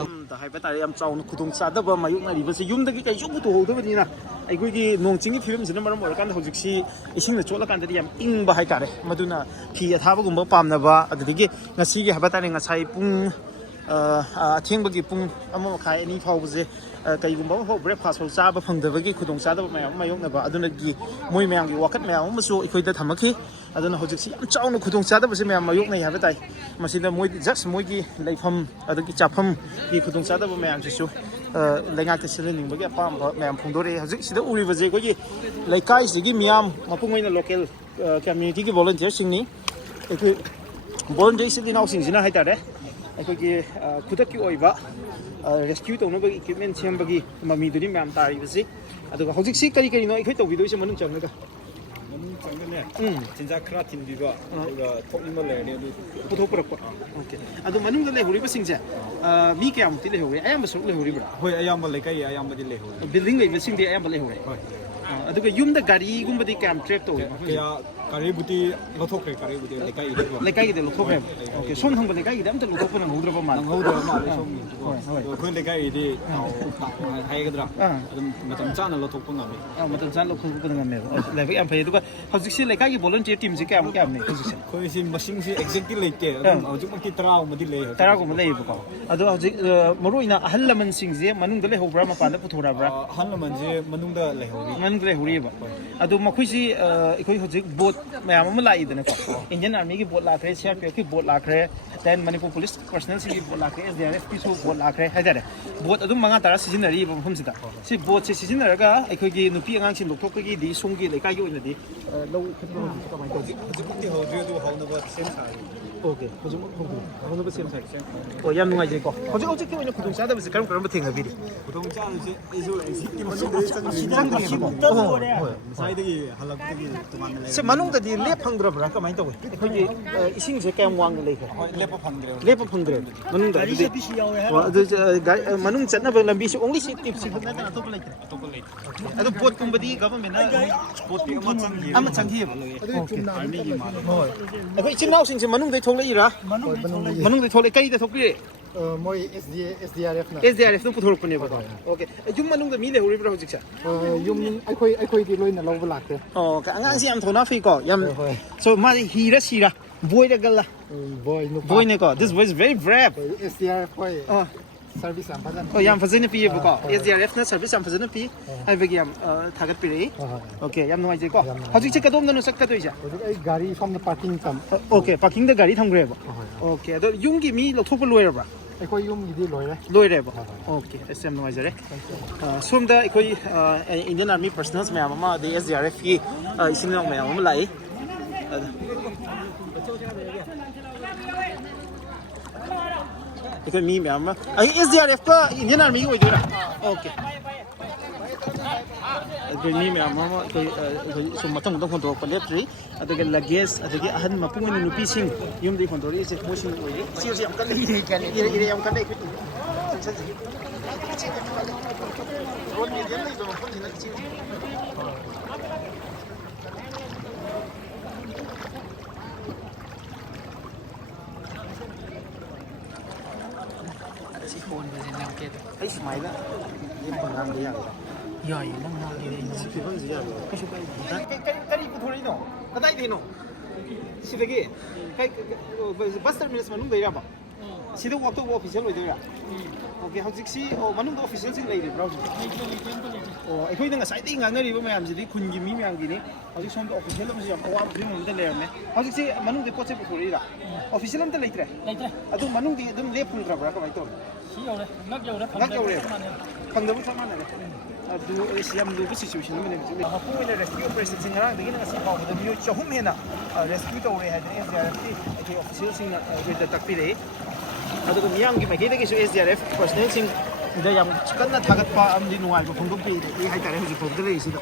ꯌꯨꯝꯗ ꯍꯥꯏꯕ ꯇꯥꯔꯦ ꯌꯥꯝ ꯆꯥꯎꯅ ꯈꯨꯗꯣꯡꯆꯥꯗꯕ ꯃꯥꯌꯣꯛꯅꯔꯤꯕꯁꯤ ꯌꯨꯝꯗꯒꯤ ꯀꯩꯁꯨ ꯄꯨꯊꯣꯛꯍꯧꯗꯕꯅꯤꯅ ꯑꯩꯈꯣꯏꯒꯤ ꯅꯣꯡ ꯆꯤꯡꯒꯤ ꯐꯤꯕꯝꯁꯤꯅ ꯃꯔꯝ ꯑꯣꯏꯔꯀꯥꯟꯗ ꯍꯧꯖꯤꯛꯁꯤ ꯏꯁꯤꯡꯗ ꯆꯣꯠꯂꯀꯥꯟꯗꯗꯤ ꯌꯥꯝ ꯏꯪꯕ ꯍꯥꯏꯇꯥꯔꯦ ꯃꯗꯨꯅ ꯐꯤ ꯑꯊꯥꯕꯒꯨꯝꯕ ꯄꯥꯝꯅꯕ ꯑꯗꯨꯗꯒꯤ ꯉꯁꯤꯒꯤ ꯍꯥꯏꯕ ꯇꯥꯔꯦ ꯉꯁꯥꯏ ꯄꯨꯡ ꯑꯊꯦꯡꯕꯒꯤ ꯄꯨꯡ 1:30-2 ꯐꯥꯎꯕꯁꯦ ꯀꯩꯒꯨꯝꯕ ꯑꯃꯐꯥꯎ ꯕ꯭ꯔꯦꯛꯐꯥꯁ ꯐꯥꯎ ꯆꯥꯕ ꯐꯪꯗꯕꯒꯤ ꯈꯨꯗꯣꯡꯆꯥꯗꯕ ꯃꯌꯥꯝ ꯑꯃ ꯃꯥꯌꯣꯛꯅꯕ ꯑꯗꯨꯅꯒꯤ ꯃꯣꯏ ꯃꯌꯥꯝꯒꯤ ꯋꯥꯀꯠ ꯃꯌꯥꯝ ꯑꯃꯁꯨ ꯑꯩꯈꯣꯏꯗ ꯊꯝꯃꯛꯈꯤ ꯑꯗꯨꯅ ꯍꯧꯖꯤꯛꯁꯤ ꯌꯥꯝ ꯆꯥꯎꯅ ꯈꯨꯗꯣꯡꯆꯥꯗꯕꯁꯦ ꯃꯌꯥꯝ ꯃꯥꯌꯣꯛꯅꯩ ꯍꯥꯏꯕ ꯇꯥꯏ ꯃꯁꯤꯗ ꯃꯣꯏꯒꯤ ꯂꯩꯐꯝ ꯑꯗꯒꯤ ꯆꯥꯐꯝꯒꯤ ꯈꯨꯗꯣꯡꯆꯥꯗꯕ ꯃꯌꯥꯝꯁꯤꯁꯨ ꯂꯩꯉꯥꯛꯇ ꯁꯤꯜꯍꯟꯅꯤꯡꯕꯒꯤ ꯑꯄꯥꯝꯕ ꯃꯌꯥꯝ ꯐꯣꯡꯗꯣꯔꯛꯑꯦ ꯍꯧꯖꯤꯛ ꯁꯤꯗ ꯎꯔꯤꯕꯁꯦ ꯑꯩꯈꯣꯏꯒꯤ ꯂꯩꯀꯥꯏꯁꯤꯒꯤ ꯃꯤꯌꯥꯝ ꯃꯄꯨꯡ ꯑꯣꯏꯅ ꯂꯣꯀꯦꯜ ꯀꯝꯃ꯭ꯌꯨꯅꯤꯇꯤꯒꯤ ꯚꯣꯂꯨꯟꯇꯤꯌꯔꯁꯤꯡꯅꯤ ꯑꯩꯈꯣꯏ ꯚꯣꯂꯨꯟꯇꯤꯌꯔ ꯏꯆꯤꯜ ꯏꯅꯥꯎꯁꯤꯡꯁꯤꯅ ꯍꯥꯏꯇꯥꯔꯦ ꯑꯩꯈꯣꯏꯒꯤ ꯈꯨꯗꯛꯀꯤ ꯑꯣꯏꯕ ꯔꯦꯁꯀ꯭ꯌꯨ ꯇꯧꯅꯕꯒꯤ ꯏꯀ꯭ꯋꯤꯞꯃꯦꯟ ꯁꯦꯝꯕꯒꯤ ꯃꯃꯤꯗꯨꯅꯤ ꯃꯌꯥꯝ ꯇꯥꯔꯤꯕꯁꯤ ꯑꯗꯨꯒ ꯍꯧꯖꯤꯛꯁꯤ ꯀꯔꯤꯅꯣ ꯑꯩꯈꯣꯏ ꯇꯧꯕꯤꯗꯣꯏꯁꯦ ꯃꯅꯨꯡ ꯆꯪꯉꯒ ꯃꯅꯨꯡ ꯆꯪꯒꯅꯦ ꯆꯤꯟꯖꯥꯛ ꯈꯔ ꯊꯤꯟꯕꯤꯕ ꯑꯗꯨꯒ ꯊꯣꯛꯅꯤꯡꯕ ꯂꯩꯔꯗꯤ ꯑꯗꯨ ꯄꯨꯊꯣꯛꯄꯤꯔꯛꯄ ꯑꯣꯀꯦ ꯑꯗꯣ ꯃꯅꯨꯡꯗ ꯂꯩꯍꯧꯔꯤꯕꯁꯤꯡꯁꯦ ꯃꯤ ꯀꯌꯥꯃꯨꯛꯇꯤ ꯂꯩꯍꯧꯔꯤ ꯑꯌꯥꯝꯕ ꯁꯔꯨꯛ ꯂꯩꯍꯧꯔꯤꯕ꯭ꯔꯥ ꯍꯣꯏ ꯑꯌꯥꯝꯕ ꯂꯩꯀꯥꯏ ꯑꯌꯥꯝꯕꯗꯤ ꯂꯩꯍꯧꯔꯦ ꯕꯤꯜꯗꯤꯡ ꯂꯩꯕꯁꯤꯡꯗꯤ ꯑꯌꯥꯝꯕ ꯂꯩꯍꯧꯔꯦ ꯍꯣꯏ ꯑꯗꯨꯒ ꯌꯨꯝꯗ ꯒꯥꯔꯤꯒꯨꯝꯕꯗꯤ ꯀꯌꯥꯝ ꯇ꯭ꯔꯦꯛ ꯇꯧꯋꯤ ꯀꯌꯥ ꯒꯥꯔꯤꯕꯨꯗꯤ ꯂꯧꯊꯣꯛꯈ꯭ꯔꯦ ꯒꯥꯔꯤꯕꯨꯗꯤ ꯂꯩꯀꯥꯏꯒꯤꯗꯤ ꯂꯧꯊꯣꯛꯈ꯭ꯔꯦꯕ ꯑꯣꯀꯦ ꯁꯣꯝ ꯊꯪꯕ ꯂꯩꯀꯥꯏꯒꯤꯗꯤ ꯑꯝꯇ ꯂꯧꯊꯣꯛꯄ ꯅꯪꯍꯧꯗ꯭ꯔꯕ ꯃꯥꯜꯂꯦ ꯅꯪꯍꯧꯗꯕ ꯃꯥꯜꯂꯦ ꯁꯣꯝꯒꯤ ꯑꯩꯈꯣꯏ ꯂꯩꯀꯥꯏꯒꯤꯗꯤ ꯍꯥꯏꯒꯗ꯭ꯔꯥ ꯑꯗꯨꯝ ꯃꯇꯝ ꯆꯥꯅ ꯂꯧꯊꯣꯛꯄ ꯉꯝꯃꯤ ꯃꯇꯝ ꯆꯥꯅ ꯂꯧꯊꯣꯛꯄ ꯉꯝꯃꯦꯕ ꯂꯥꯏꯕꯛ ꯌꯥꯝ ꯐꯩ ꯑꯗꯨꯒ ꯍꯧꯖꯤꯛꯁꯤ ꯂꯩꯀꯥꯏꯒꯤ ꯚꯣꯂꯨꯟꯇꯤꯌꯔ ꯇꯤꯝꯁꯤ ꯀꯌꯥꯝꯅꯤ ꯍꯧꯖꯤꯛꯁꯦ ꯑꯩꯈꯣꯏꯁꯤ ꯃꯁꯤꯡꯁꯤ ꯑꯦꯛꯖꯦꯛꯇꯤ ꯂꯩꯇꯦ ꯑꯗꯨꯝ ꯍꯧꯖꯤꯛꯃꯛꯇꯤ 10 ꯂꯩ 10 ꯂꯩꯌꯦꯕꯀꯣ ꯑꯗꯣ ꯍꯧꯖꯤꯛ ꯃꯔꯨꯑꯣꯏꯅ ꯑꯍꯜ ꯂꯃꯟꯁꯤꯡꯁꯦ ꯃꯅꯨꯡꯗ ꯂꯩꯍꯧꯕ꯭ꯔꯥ ꯃꯄꯥꯟꯗ ꯄꯨꯊꯣꯔꯛꯕ꯭ꯔꯥ ꯑꯍꯜ ꯂꯃꯟꯁꯦ ꯃꯅꯨꯡꯗ ꯂꯩꯍꯧꯔꯤꯕ ꯑꯗꯣ ꯃꯈꯣꯏꯁꯤ ꯑꯩꯈꯣꯏ ꯍꯧꯖꯤꯛ ꯕꯣꯠ ꯃꯌꯥꯝ ꯑꯃ ꯂꯥꯛꯏꯗꯅꯀꯣ ꯏꯟꯗꯤꯌꯟ ꯑꯥꯔꯃꯤꯒꯤ ꯕꯣꯠ ꯂꯥꯛꯈ꯭ꯔꯦ CRPFꯀꯤ ꯕꯣꯠ ꯂꯥꯛꯈ꯭ꯔꯦ ꯗꯦꯟ ꯃꯅꯤꯄꯨꯔ ꯄꯨꯂꯤꯁ ꯄꯔꯁꯅꯦꯜꯁꯤꯡꯒꯤ ꯕꯣꯠ ꯂꯥꯛꯈ꯭ꯔꯦ SDRFꯀꯤꯁꯨ ꯕꯣꯠ ꯂꯥꯛꯈ꯭रे ꯍꯥꯏꯇꯥꯔꯦ ꯕꯣꯠ ꯑꯗꯨꯝ 5-10 ꯁꯤꯖꯤꯟꯅꯔꯤꯕ ꯃꯐꯝꯁꯤꯗ ꯁꯤ ꯕꯣꯠꯁꯦ ꯁꯤꯖꯤꯟꯅꯔꯒ ꯑꯩꯈꯣꯏꯒꯤ ꯅꯨꯄꯤ ꯑꯉꯥꯡꯁꯤꯡ ꯂꯧꯊꯣꯛꯄꯒꯤꯗꯤ ꯁꯣꯝꯒꯤ ꯂꯩꯀꯥꯏꯒꯤ ꯑꯣꯏꯅꯗꯤ ꯂꯧ ꯈꯠꯄ ꯀꯃꯥꯏꯅ ꯇꯧꯒꯦ ꯍꯧꯖꯤꯛꯃꯛꯇꯤ ꯍꯧꯗ꯭ꯔꯤ ꯑꯗꯨ ꯍꯧꯅꯕ ꯁꯦꯝ ꯁꯥꯔꯤ ꯑꯣꯀꯦ ꯍꯧꯖꯤꯛꯃꯛ ꯍꯧꯅꯕ ꯁꯦꯝ ꯁꯥꯔꯤ ꯑꯣ ꯌꯥꯝ ꯅꯨꯡꯉꯥꯏꯖꯩꯀꯣ ꯍꯧꯖꯤꯛꯀꯤ ꯑꯣꯏꯅ ꯈꯨꯗꯣꯡꯆꯥꯗꯕꯁꯤ ꯀꯔꯝꯕ ꯊꯦꯡꯅꯕꯤꯔꯤ ꯈꯨꯗꯣꯡꯆꯥꯕꯁꯤ ꯑꯩꯁꯨ ꯑꯦꯛꯖꯤꯠꯀꯤ ꯃꯅꯨꯡꯗ ꯉꯁꯥꯏꯗꯒꯤ ꯍꯜꯂꯛꯄꯗꯒꯤ ꯇꯣꯉꯥꯟꯅ ꯂꯩ ꯁꯤ ꯃꯅꯨꯡꯗꯗꯤ ꯂꯦꯞ ꯐꯪꯗ꯭ꯔꯕ꯭ꯔꯥ ꯀꯃꯥꯏꯅ ꯇꯧꯏ ꯑꯩꯈꯣꯏꯒꯤ ꯏꯁꯤꯡꯁꯦ ꯀꯌꯥꯝ ꯋꯥꯡꯅ ꯂꯩꯈ꯭ꯔꯦ ꯂꯦꯞꯄ ꯐꯪꯗ꯭ꯔꯦ ꯃꯅꯨꯡꯗ ꯑꯗꯨꯗꯤ ꯃꯅꯨꯡ ꯆꯠꯅꯕ ꯂꯝꯕꯤꯁꯤ ꯑꯣꯡꯂꯤ ꯁꯤ ꯇꯤꯞꯁꯤ ꯈꯛ ꯅꯠꯇꯅ ꯑꯇꯣꯞꯄ ꯂꯩꯇ꯭ꯔꯦ ꯑꯗꯣ ꯕꯣꯠꯀꯨꯝꯕꯗꯤ ꯒꯚꯔꯟꯃꯦꯟꯠꯅ ꯄꯣꯠꯇꯤ ꯑꯃ ꯆꯪꯈꯤꯌꯦꯕ ꯑꯥꯔꯃꯤꯒꯤ ꯃꯥꯜꯂꯦ ꯑꯩꯈꯣꯏ ꯏꯆꯤꯜ ꯏꯅꯥꯎꯁꯤꯡꯁꯦ ꯃꯅꯨꯡꯗꯩ ꯊꯣꯛꯂꯛꯏꯔꯥ ꯃꯅꯨꯡꯗꯩ ꯊꯣꯛꯂꯛꯏ ꯀꯔꯤꯗ ꯊꯣꯛꯄꯤꯔꯦ ꯃꯣꯏ SDRFꯅ SDRFꯅ ꯄꯨꯊꯣꯔꯛꯄꯅꯦꯕ ꯑꯣꯀꯦ ꯌꯨꯝ ꯃꯅꯨꯡꯗ ꯃꯤ ꯂꯩꯍꯧꯔꯤꯕ꯭ꯔꯥ ꯍꯧꯖꯤꯛꯁꯦ ꯌꯨꯝ ꯑꯩꯈꯣꯏꯗꯤ ꯂꯣꯏꯅ ꯂꯧꯕ ꯂꯥꯛꯈ꯭ꯔꯦ ꯑꯣ ꯑꯉꯥꯡꯁꯤ ꯌꯥꯝ ꯊꯧꯅꯥ ꯐꯩꯀꯣ ꯌꯥꯝ ꯁꯣ ꯃꯥꯗꯤ ꯍꯤꯔ ꯁꯤꯔ ꯕꯣꯏꯔ ꯒꯜꯂ ꯕꯣꯏꯅꯦꯀꯣ this boy is very brave SDRF ꯍꯣꯏ ꯁꯔꯚꯤꯁ ꯌꯥꯝ ꯐꯖꯅ ꯌꯥꯝ ꯐꯖꯅ ꯄꯤꯌꯦꯕꯀꯣ SDRFꯅ ꯁꯔꯚꯤꯁ ꯌꯥꯝ ꯐꯖꯅ ꯄꯤ ꯍꯥꯏꯕꯒꯤ ꯌꯥꯝ ꯊꯥꯒꯠꯄꯤꯔꯛꯏ ꯑꯣꯀꯦ ꯌꯥꯝ ꯅꯨꯡꯉꯥꯏꯖꯩꯀꯣ ꯍꯧꯖꯤꯛꯁꯦ ꯀꯗꯣꯝꯗꯅꯣ ꯆꯠꯀꯗꯣꯏꯁꯦ ꯍꯧꯖꯤꯛ ꯑꯩ ꯒꯥꯔꯤ ꯁꯣꯝꯗ ꯄꯥꯔꯀꯤꯡ ꯑꯣꯀꯦ ꯄꯥꯔꯀꯤꯡꯗ ꯒꯥꯔꯤ ꯊꯝꯈ꯭ꯔꯦꯕ ꯑꯣꯀꯦ ꯑꯗꯣ ꯌꯨꯝꯒꯤ ꯃꯤ ꯂꯧꯊꯣꯛꯄ ꯂꯣꯏꯔꯕ꯭ꯔꯥ ꯑꯩꯈꯣꯏ ꯌꯨꯝꯒꯤꯗꯤ ꯂꯣꯏꯔꯦꯕ ꯑꯣꯀꯦ ꯑꯁ ꯌꯥꯝ ꯅꯨꯡꯉꯥꯏꯖꯔꯦ ꯁꯣꯝꯗ ꯑꯩꯈꯣꯏ ꯏꯟꯗꯤꯌꯟ ꯑꯥꯔꯃꯤ ꯄꯔꯁꯅꯦꯜꯁ ꯃꯌꯥꯝ ꯑꯃ ꯑꯗꯩ SDRFꯀꯤ ꯏꯆꯤꯜ ꯏꯅꯥꯎ ꯃꯌꯥꯝ ꯑꯃ ꯂꯥꯛꯏ ꯑꯩꯈꯣꯏ ꯃꯤ ꯃꯌꯥꯝ ꯑꯃ SDRFꯀ ꯏꯟꯗꯤꯌꯟ ꯑꯥꯔꯃꯤꯒꯤ ꯑꯣꯏꯗꯣꯏꯔꯥ ꯑꯣꯀꯦ ꯑꯩꯈꯣꯏ ꯃꯤ ꯃꯌꯥꯝ ꯑꯃ ꯑꯩꯈꯣꯏ ꯁꯨꯝ ꯃꯊꯪ ꯍꯣꯟꯗꯣꯔꯛꯄ ꯂꯦꯞꯇ꯭ꯔꯤ ꯑꯗꯨꯒ ꯂꯒꯦꯖ ꯑꯗꯒꯤ ꯑꯍꯟ ꯃꯄꯨꯡ ꯑꯣꯏꯅ ꯅꯨꯄꯤꯁꯤꯡ ꯌꯨꯝꯗꯒꯤ ꯍꯣꯟꯗꯣꯔꯛꯏꯁꯦ ꯃꯣꯏꯁꯤꯡ ꯑꯣꯏꯔꯤ ꯏꯆꯦꯁꯤ ꯌꯥꯝ ꯀꯟꯅ ꯏꯔꯦ ꯌꯥꯝ ꯀꯟꯅ ꯑꯩꯈꯣꯏ ꯔꯣꯗ ꯃꯦꯗꯤꯌꯝ ꯂꯩꯕ ꯃꯐꯝꯁꯤꯅ ꯏꯆꯦ ꯑꯩ ꯁꯨꯃꯥꯏꯅ ꯂꯦꯞꯄ ꯉꯥꯡꯕ ꯌꯥꯒꯗ꯭ꯔꯥ ꯌꯥꯏꯌꯦ ꯅꯪ ꯉꯥꯡꯒꯦ ꯁꯤ ꯐꯤꯕꯝꯁꯤ ꯌꯥꯒꯗ꯭ꯔꯥ ꯀꯩꯁꯨ ꯀꯥꯏꯗꯦ ꯀꯔꯤ ꯄꯨꯊꯣꯔꯛꯏꯅꯣ ꯀꯗꯥꯏꯗꯩꯅꯣ ꯁꯤꯗꯒꯤ ꯕꯁ ꯇꯔꯃꯤꯅꯁ ꯃꯅꯨꯡꯗꯩꯔꯕ ꯁꯤꯗ ꯋꯥꯛ ꯇꯧꯕ ꯑꯣꯐꯤꯁꯤꯌꯦꯜ ꯑꯣꯏꯗꯣꯏꯔꯥ ꯑꯣꯀꯦ ꯍꯧꯖꯤꯛꯁꯤ ꯃꯅꯨꯡꯗ ꯑꯣꯐꯤꯁꯤꯌꯦꯜꯁꯤꯡ ꯂꯩꯔꯤꯕ꯭ꯔꯥ ꯍꯧꯖꯤꯛ ꯑꯩꯈꯣꯏꯅ ꯉꯁꯥꯏꯗꯒꯤ ꯉꯥꯡꯅꯔꯤꯕ ꯃꯌꯥꯝꯁꯤꯗꯤ ꯈꯨꯟꯒꯤ ꯃꯤ ꯃꯌꯥꯝꯒꯤꯅꯤ ꯍꯧꯖꯤꯛ ꯁꯣꯝꯗ ꯑꯣꯐꯤꯁꯤꯌꯦꯜ ꯑꯃꯁꯨ ꯌꯥꯝ ꯑꯋꯥꯕ ꯐꯤꯕꯝ ꯑꯃꯗ ꯂꯩꯔꯝꯃꯦ ꯍꯧꯖꯤꯛꯁꯤ ꯃꯅꯨꯡꯗ ꯄꯣꯠ ꯆꯩ ꯄꯨꯊꯣꯔꯛꯏꯔꯥ ꯑꯣꯐꯤꯁꯤꯌꯦꯜ ꯑꯝꯇ ꯂꯩꯇ꯭ꯔꯦ ꯑꯗꯨ ꯃꯅꯨꯡꯗꯤ ꯑꯗꯨꯝ ꯂꯦꯞ ꯐꯪꯗ꯭ꯔꯕ꯭ꯔꯥ ꯀꯃꯥꯏꯅ ꯇꯧꯋꯤ ꯁꯤ ꯌꯧꯔꯦ ꯉꯛ ꯌꯧꯔꯦ ꯉꯛ ꯌꯧꯔꯦꯕ ꯐꯪꯗꯕ ꯆꯞ ꯃꯥꯟꯅꯔꯦ ꯑꯗꯨ ꯌꯥꯝ ꯂꯨꯕ ꯁꯤꯆꯨꯋꯦꯁꯟ ꯑꯃꯅꯦ ꯃꯄꯨꯡ ꯑꯣꯏꯅ ꯔꯦꯁꯀ꯭ꯌꯨ ꯑꯣꯄꯔꯦꯁꯟꯁꯤ ꯉꯔꯥꯡꯗꯒꯤꯅ ꯉꯁꯤ ꯐꯥꯎꯕꯗ ꯃꯤꯑꯣꯏ 300 ꯍꯦꯟꯅ ꯔꯦꯁꯀ꯭ꯌꯨ ꯇꯧꯔꯦ ꯍꯥꯏꯗꯅ SDRFꯀꯤ ꯑꯩꯈꯣꯏ ꯑꯣꯐꯤꯁꯤꯌꯦꯜꯁꯤꯡꯅ ꯑꯩꯈꯣꯏꯗ ꯇꯥꯛꯄꯤꯔꯛꯏ ꯑꯗꯨꯒ ꯃꯤꯌꯥꯝꯒꯤ ꯃꯥꯏꯀꯩꯗꯒꯤꯁꯨ SDRF ꯄꯔꯁꯅꯦꯜꯁꯤꯡꯗ ꯌꯥꯝ ꯀꯟꯅ ꯊꯥꯒꯠꯄ ꯑꯃꯗꯤ ꯅꯨꯡꯉꯥꯏꯕ ꯐꯣꯡꯗꯣꯛꯄꯤꯔꯛꯏ ꯍꯥꯏꯇꯥꯔꯦ ꯍꯧꯖꯤꯛ ꯐꯥꯎꯕꯗ ꯂꯩꯔꯤꯁꯤꯗ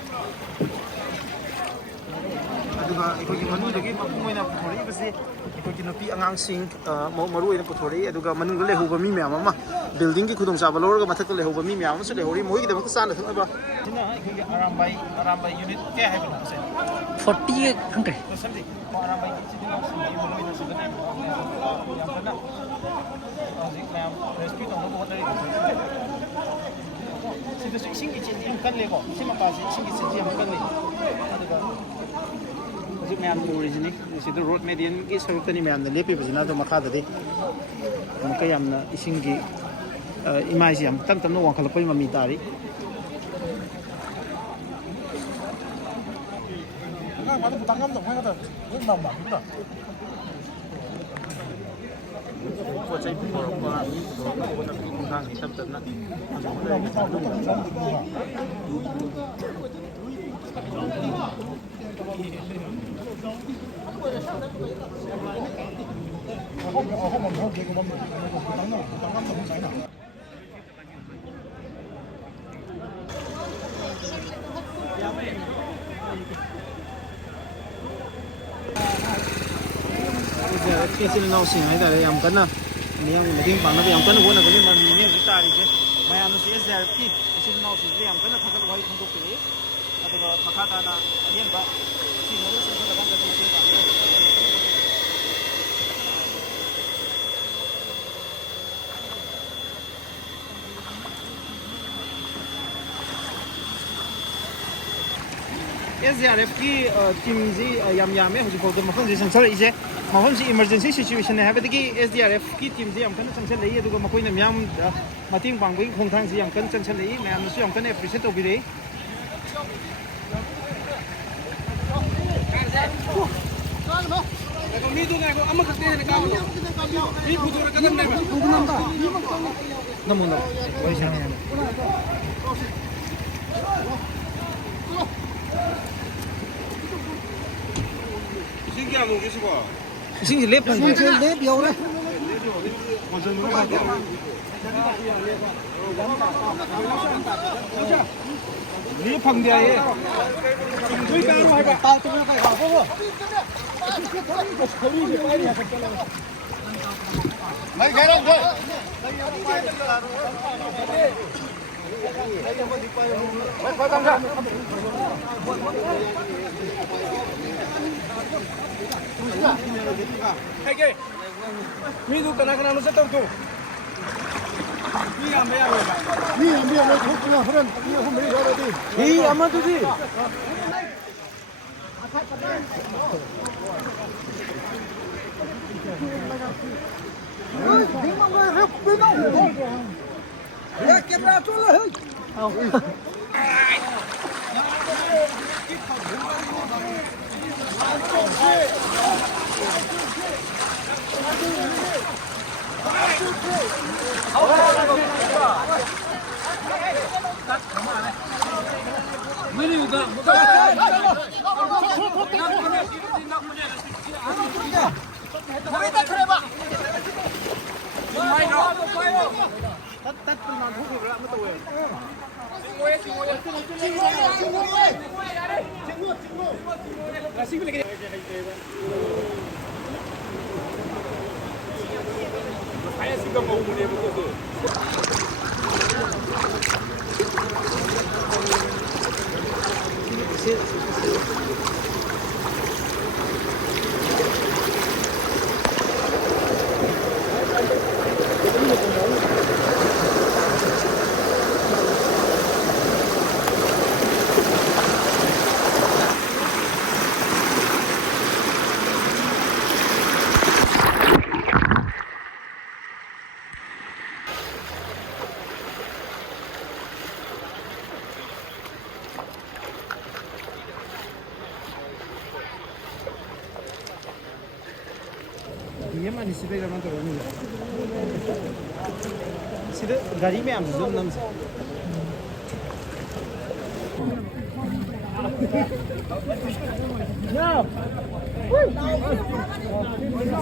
ꯑꯗꯨꯒ ꯑꯩꯈꯣꯏꯒꯤ ꯃꯅꯨꯡꯗꯒꯤ ꯃꯄꯨꯡ ꯑꯣꯏꯅ ꯄꯨꯊꯣꯔꯛꯏꯕꯁꯤ ꯑꯩꯈꯣꯏꯒꯤ ꯅꯨꯄꯤ ꯑꯉꯥꯡꯁꯤꯡ ꯃꯔꯨ ꯑꯣꯏꯅ ꯄꯨꯊꯣꯔꯛꯏ ꯑꯗꯨꯒ ꯃꯅꯨꯡꯗ ꯂꯩꯍꯧꯕ ꯃꯤ ꯃꯌꯥꯝ ꯑꯃ ꯕꯤꯜꯗꯤꯡꯒꯤ ꯈꯨꯗꯣꯡꯆꯥꯕ ꯂꯧꯔꯒ ꯃꯊꯛꯇ ꯂꯩꯍꯧꯕ ꯃꯤ ꯃꯌꯥꯝ ꯑꯃꯁꯨ ꯂꯩꯍꯧꯔꯤ ꯃꯣꯏꯒꯤꯗꯃꯛꯇ ꯆꯥꯅ ꯊꯛꯅꯕ ꯁꯤꯅ ꯑꯩꯈꯣꯏꯒꯤ ꯑꯔꯥꯝꯕꯥꯏ ꯌꯨꯅꯤꯠ ꯀꯌꯥ ꯍꯥꯏꯕꯅꯣ ꯁꯦ 40 ꯈꯪꯗ꯭ꯔꯦ ꯂꯣꯏꯁꯟꯗꯤ ꯑꯔꯥꯝꯕꯥꯏ ꯁꯤꯡꯒꯤ ꯃꯔꯨ ꯑꯣꯏꯅ ꯁꯤꯗꯅꯦ ꯌꯥꯝ ꯀꯟꯅ ꯍꯧꯖꯤꯛ ꯃꯌꯥꯝ ꯔꯦꯁꯀ꯭ꯌꯨ ꯇꯧꯅꯕ ꯍꯣꯠꯅꯔꯤ ꯁꯤꯗꯁꯨ ꯏꯁꯤꯡꯒꯤ ꯆꯦꯟꯁꯤ ꯌꯥꯝ ꯀꯜꯂꯦꯀꯣ ꯁꯤ ꯃꯄꯥꯁꯤ ꯏꯁꯤꯡꯒꯤ ꯆꯦꯟꯁꯤ ꯌꯥꯝ ꯀꯜꯂꯤ ꯑꯗꯨꯒ ꯍꯧꯖꯤꯛ ꯃꯌꯥꯝ ꯎꯔꯤꯁꯤꯅꯤ ꯁꯤꯗ ꯔꯣꯗ ꯃꯦꯗꯤꯌꯟꯒꯤ ꯁꯔꯨꯛꯇꯅꯤ ꯃꯌꯥꯝꯅ ꯂꯦꯞꯄꯤꯕꯁꯤꯅ ꯑꯗꯨ ꯃꯈꯥꯗꯗꯤ ꯑꯃꯨꯛꯀ ꯌꯥꯝꯅ ꯏꯁꯤꯡꯒꯤ ꯏꯃꯥꯏꯁꯤ ꯌꯥꯝ ꯇꯞ ꯇꯞꯅ ꯋꯥꯡꯈꯠꯂꯛꯄꯒꯤ ꯃꯃꯤ ꯇꯥꯔꯤ ꯄꯣꯠ ꯆꯩ ꯄꯨꯊꯣꯔꯛꯄ ꯃꯤ ꯄꯨꯊꯣꯔꯛꯄ ꯍꯣꯠꯅꯕꯒꯤ ꯈꯣꯡꯊꯥꯡꯁꯤ ꯇꯞ ꯇꯞꯅ 이친 이나우ꯁꯤꯡ 하이다래 ꯌꯥꯝ ꯀꯟꯅ ꯃꯤꯌꯥꯝꯒꯤ ꯃꯇꯦꯡ ꯄꯥꯡꯅꯕ ꯌꯥꯝ ꯀꯟꯅ ꯍꯣꯠꯅꯕꯒꯤ ꯃꯃꯤꯅꯤ ꯍꯧꯖꯤꯛ ꯇꯥꯔꯤꯁꯦ ꯃꯌꯥꯝꯅꯁꯨ SDRFꯀꯤ 이친 이나우ꯁꯤꯡꯁꯦ ꯌꯥꯝ ꯀꯟꯅ ꯊꯥꯒꯠ ꯋꯥꯍꯩ ꯐꯣꯡꯗꯣꯛꯄꯤꯔꯤ ꯑꯗꯨꯒ ꯃꯈꯥ ꯇꯥꯅ ꯑꯍꯦꯟꯕ ꯁꯤꯡ ꯑꯗꯨ ꯆꯦꯟꯁꯤꯜꯂꯀꯥꯟꯗ ꯃꯇꯦꯡ ꯄꯥꯡꯅꯕ SDRFꯀꯤ ꯇꯤꯝꯁꯤ ꯌꯥꯝ ꯌꯥꯝꯃꯦ ꯍꯧꯖꯤꯛꯐꯥꯎꯗ ꯃꯐꯝꯁꯤ ꯆꯪꯁꯤꯜꯂꯛꯏꯁꯦ ꯃꯐꯝꯁꯤ ꯏꯃꯔꯖꯦꯟꯁꯤ ꯁꯤꯆꯨꯋꯦꯁꯟ ꯍꯥꯏꯕꯗꯒꯤ SDRFꯀꯤ ꯇꯤꯝꯁꯤ ꯌꯥꯝ ꯀꯟꯅ ꯆꯪꯁꯤꯜꯂꯛꯏ ꯑꯗꯨꯒ ꯃꯈꯣꯏꯅ ꯃꯤꯌꯥꯝꯗ ꯃꯇꯦꯡ ꯄꯥꯡꯕꯒꯤ ꯈꯣꯡꯊꯥꯡꯁꯤ ꯌꯥꯝ ꯀꯟꯅ ꯆꯪꯁꯤꯜꯂꯛꯏ ꯃꯌꯥꯝꯅꯁꯨ ꯌꯥꯝ ꯀꯟꯅ ꯑꯦꯄ꯭ꯔꯤꯁꯤꯌꯦꯠ ꯇꯧꯕꯤꯔꯛꯏ 이싱이 랩 여우래 랩 방대하에 미도 그나그나는 썼던 또 미안 그냥 그런 이 아마도지 야 깨라 쫄라 이게만 있으면 이러면 되거든요. 시드 가리면 안 넘는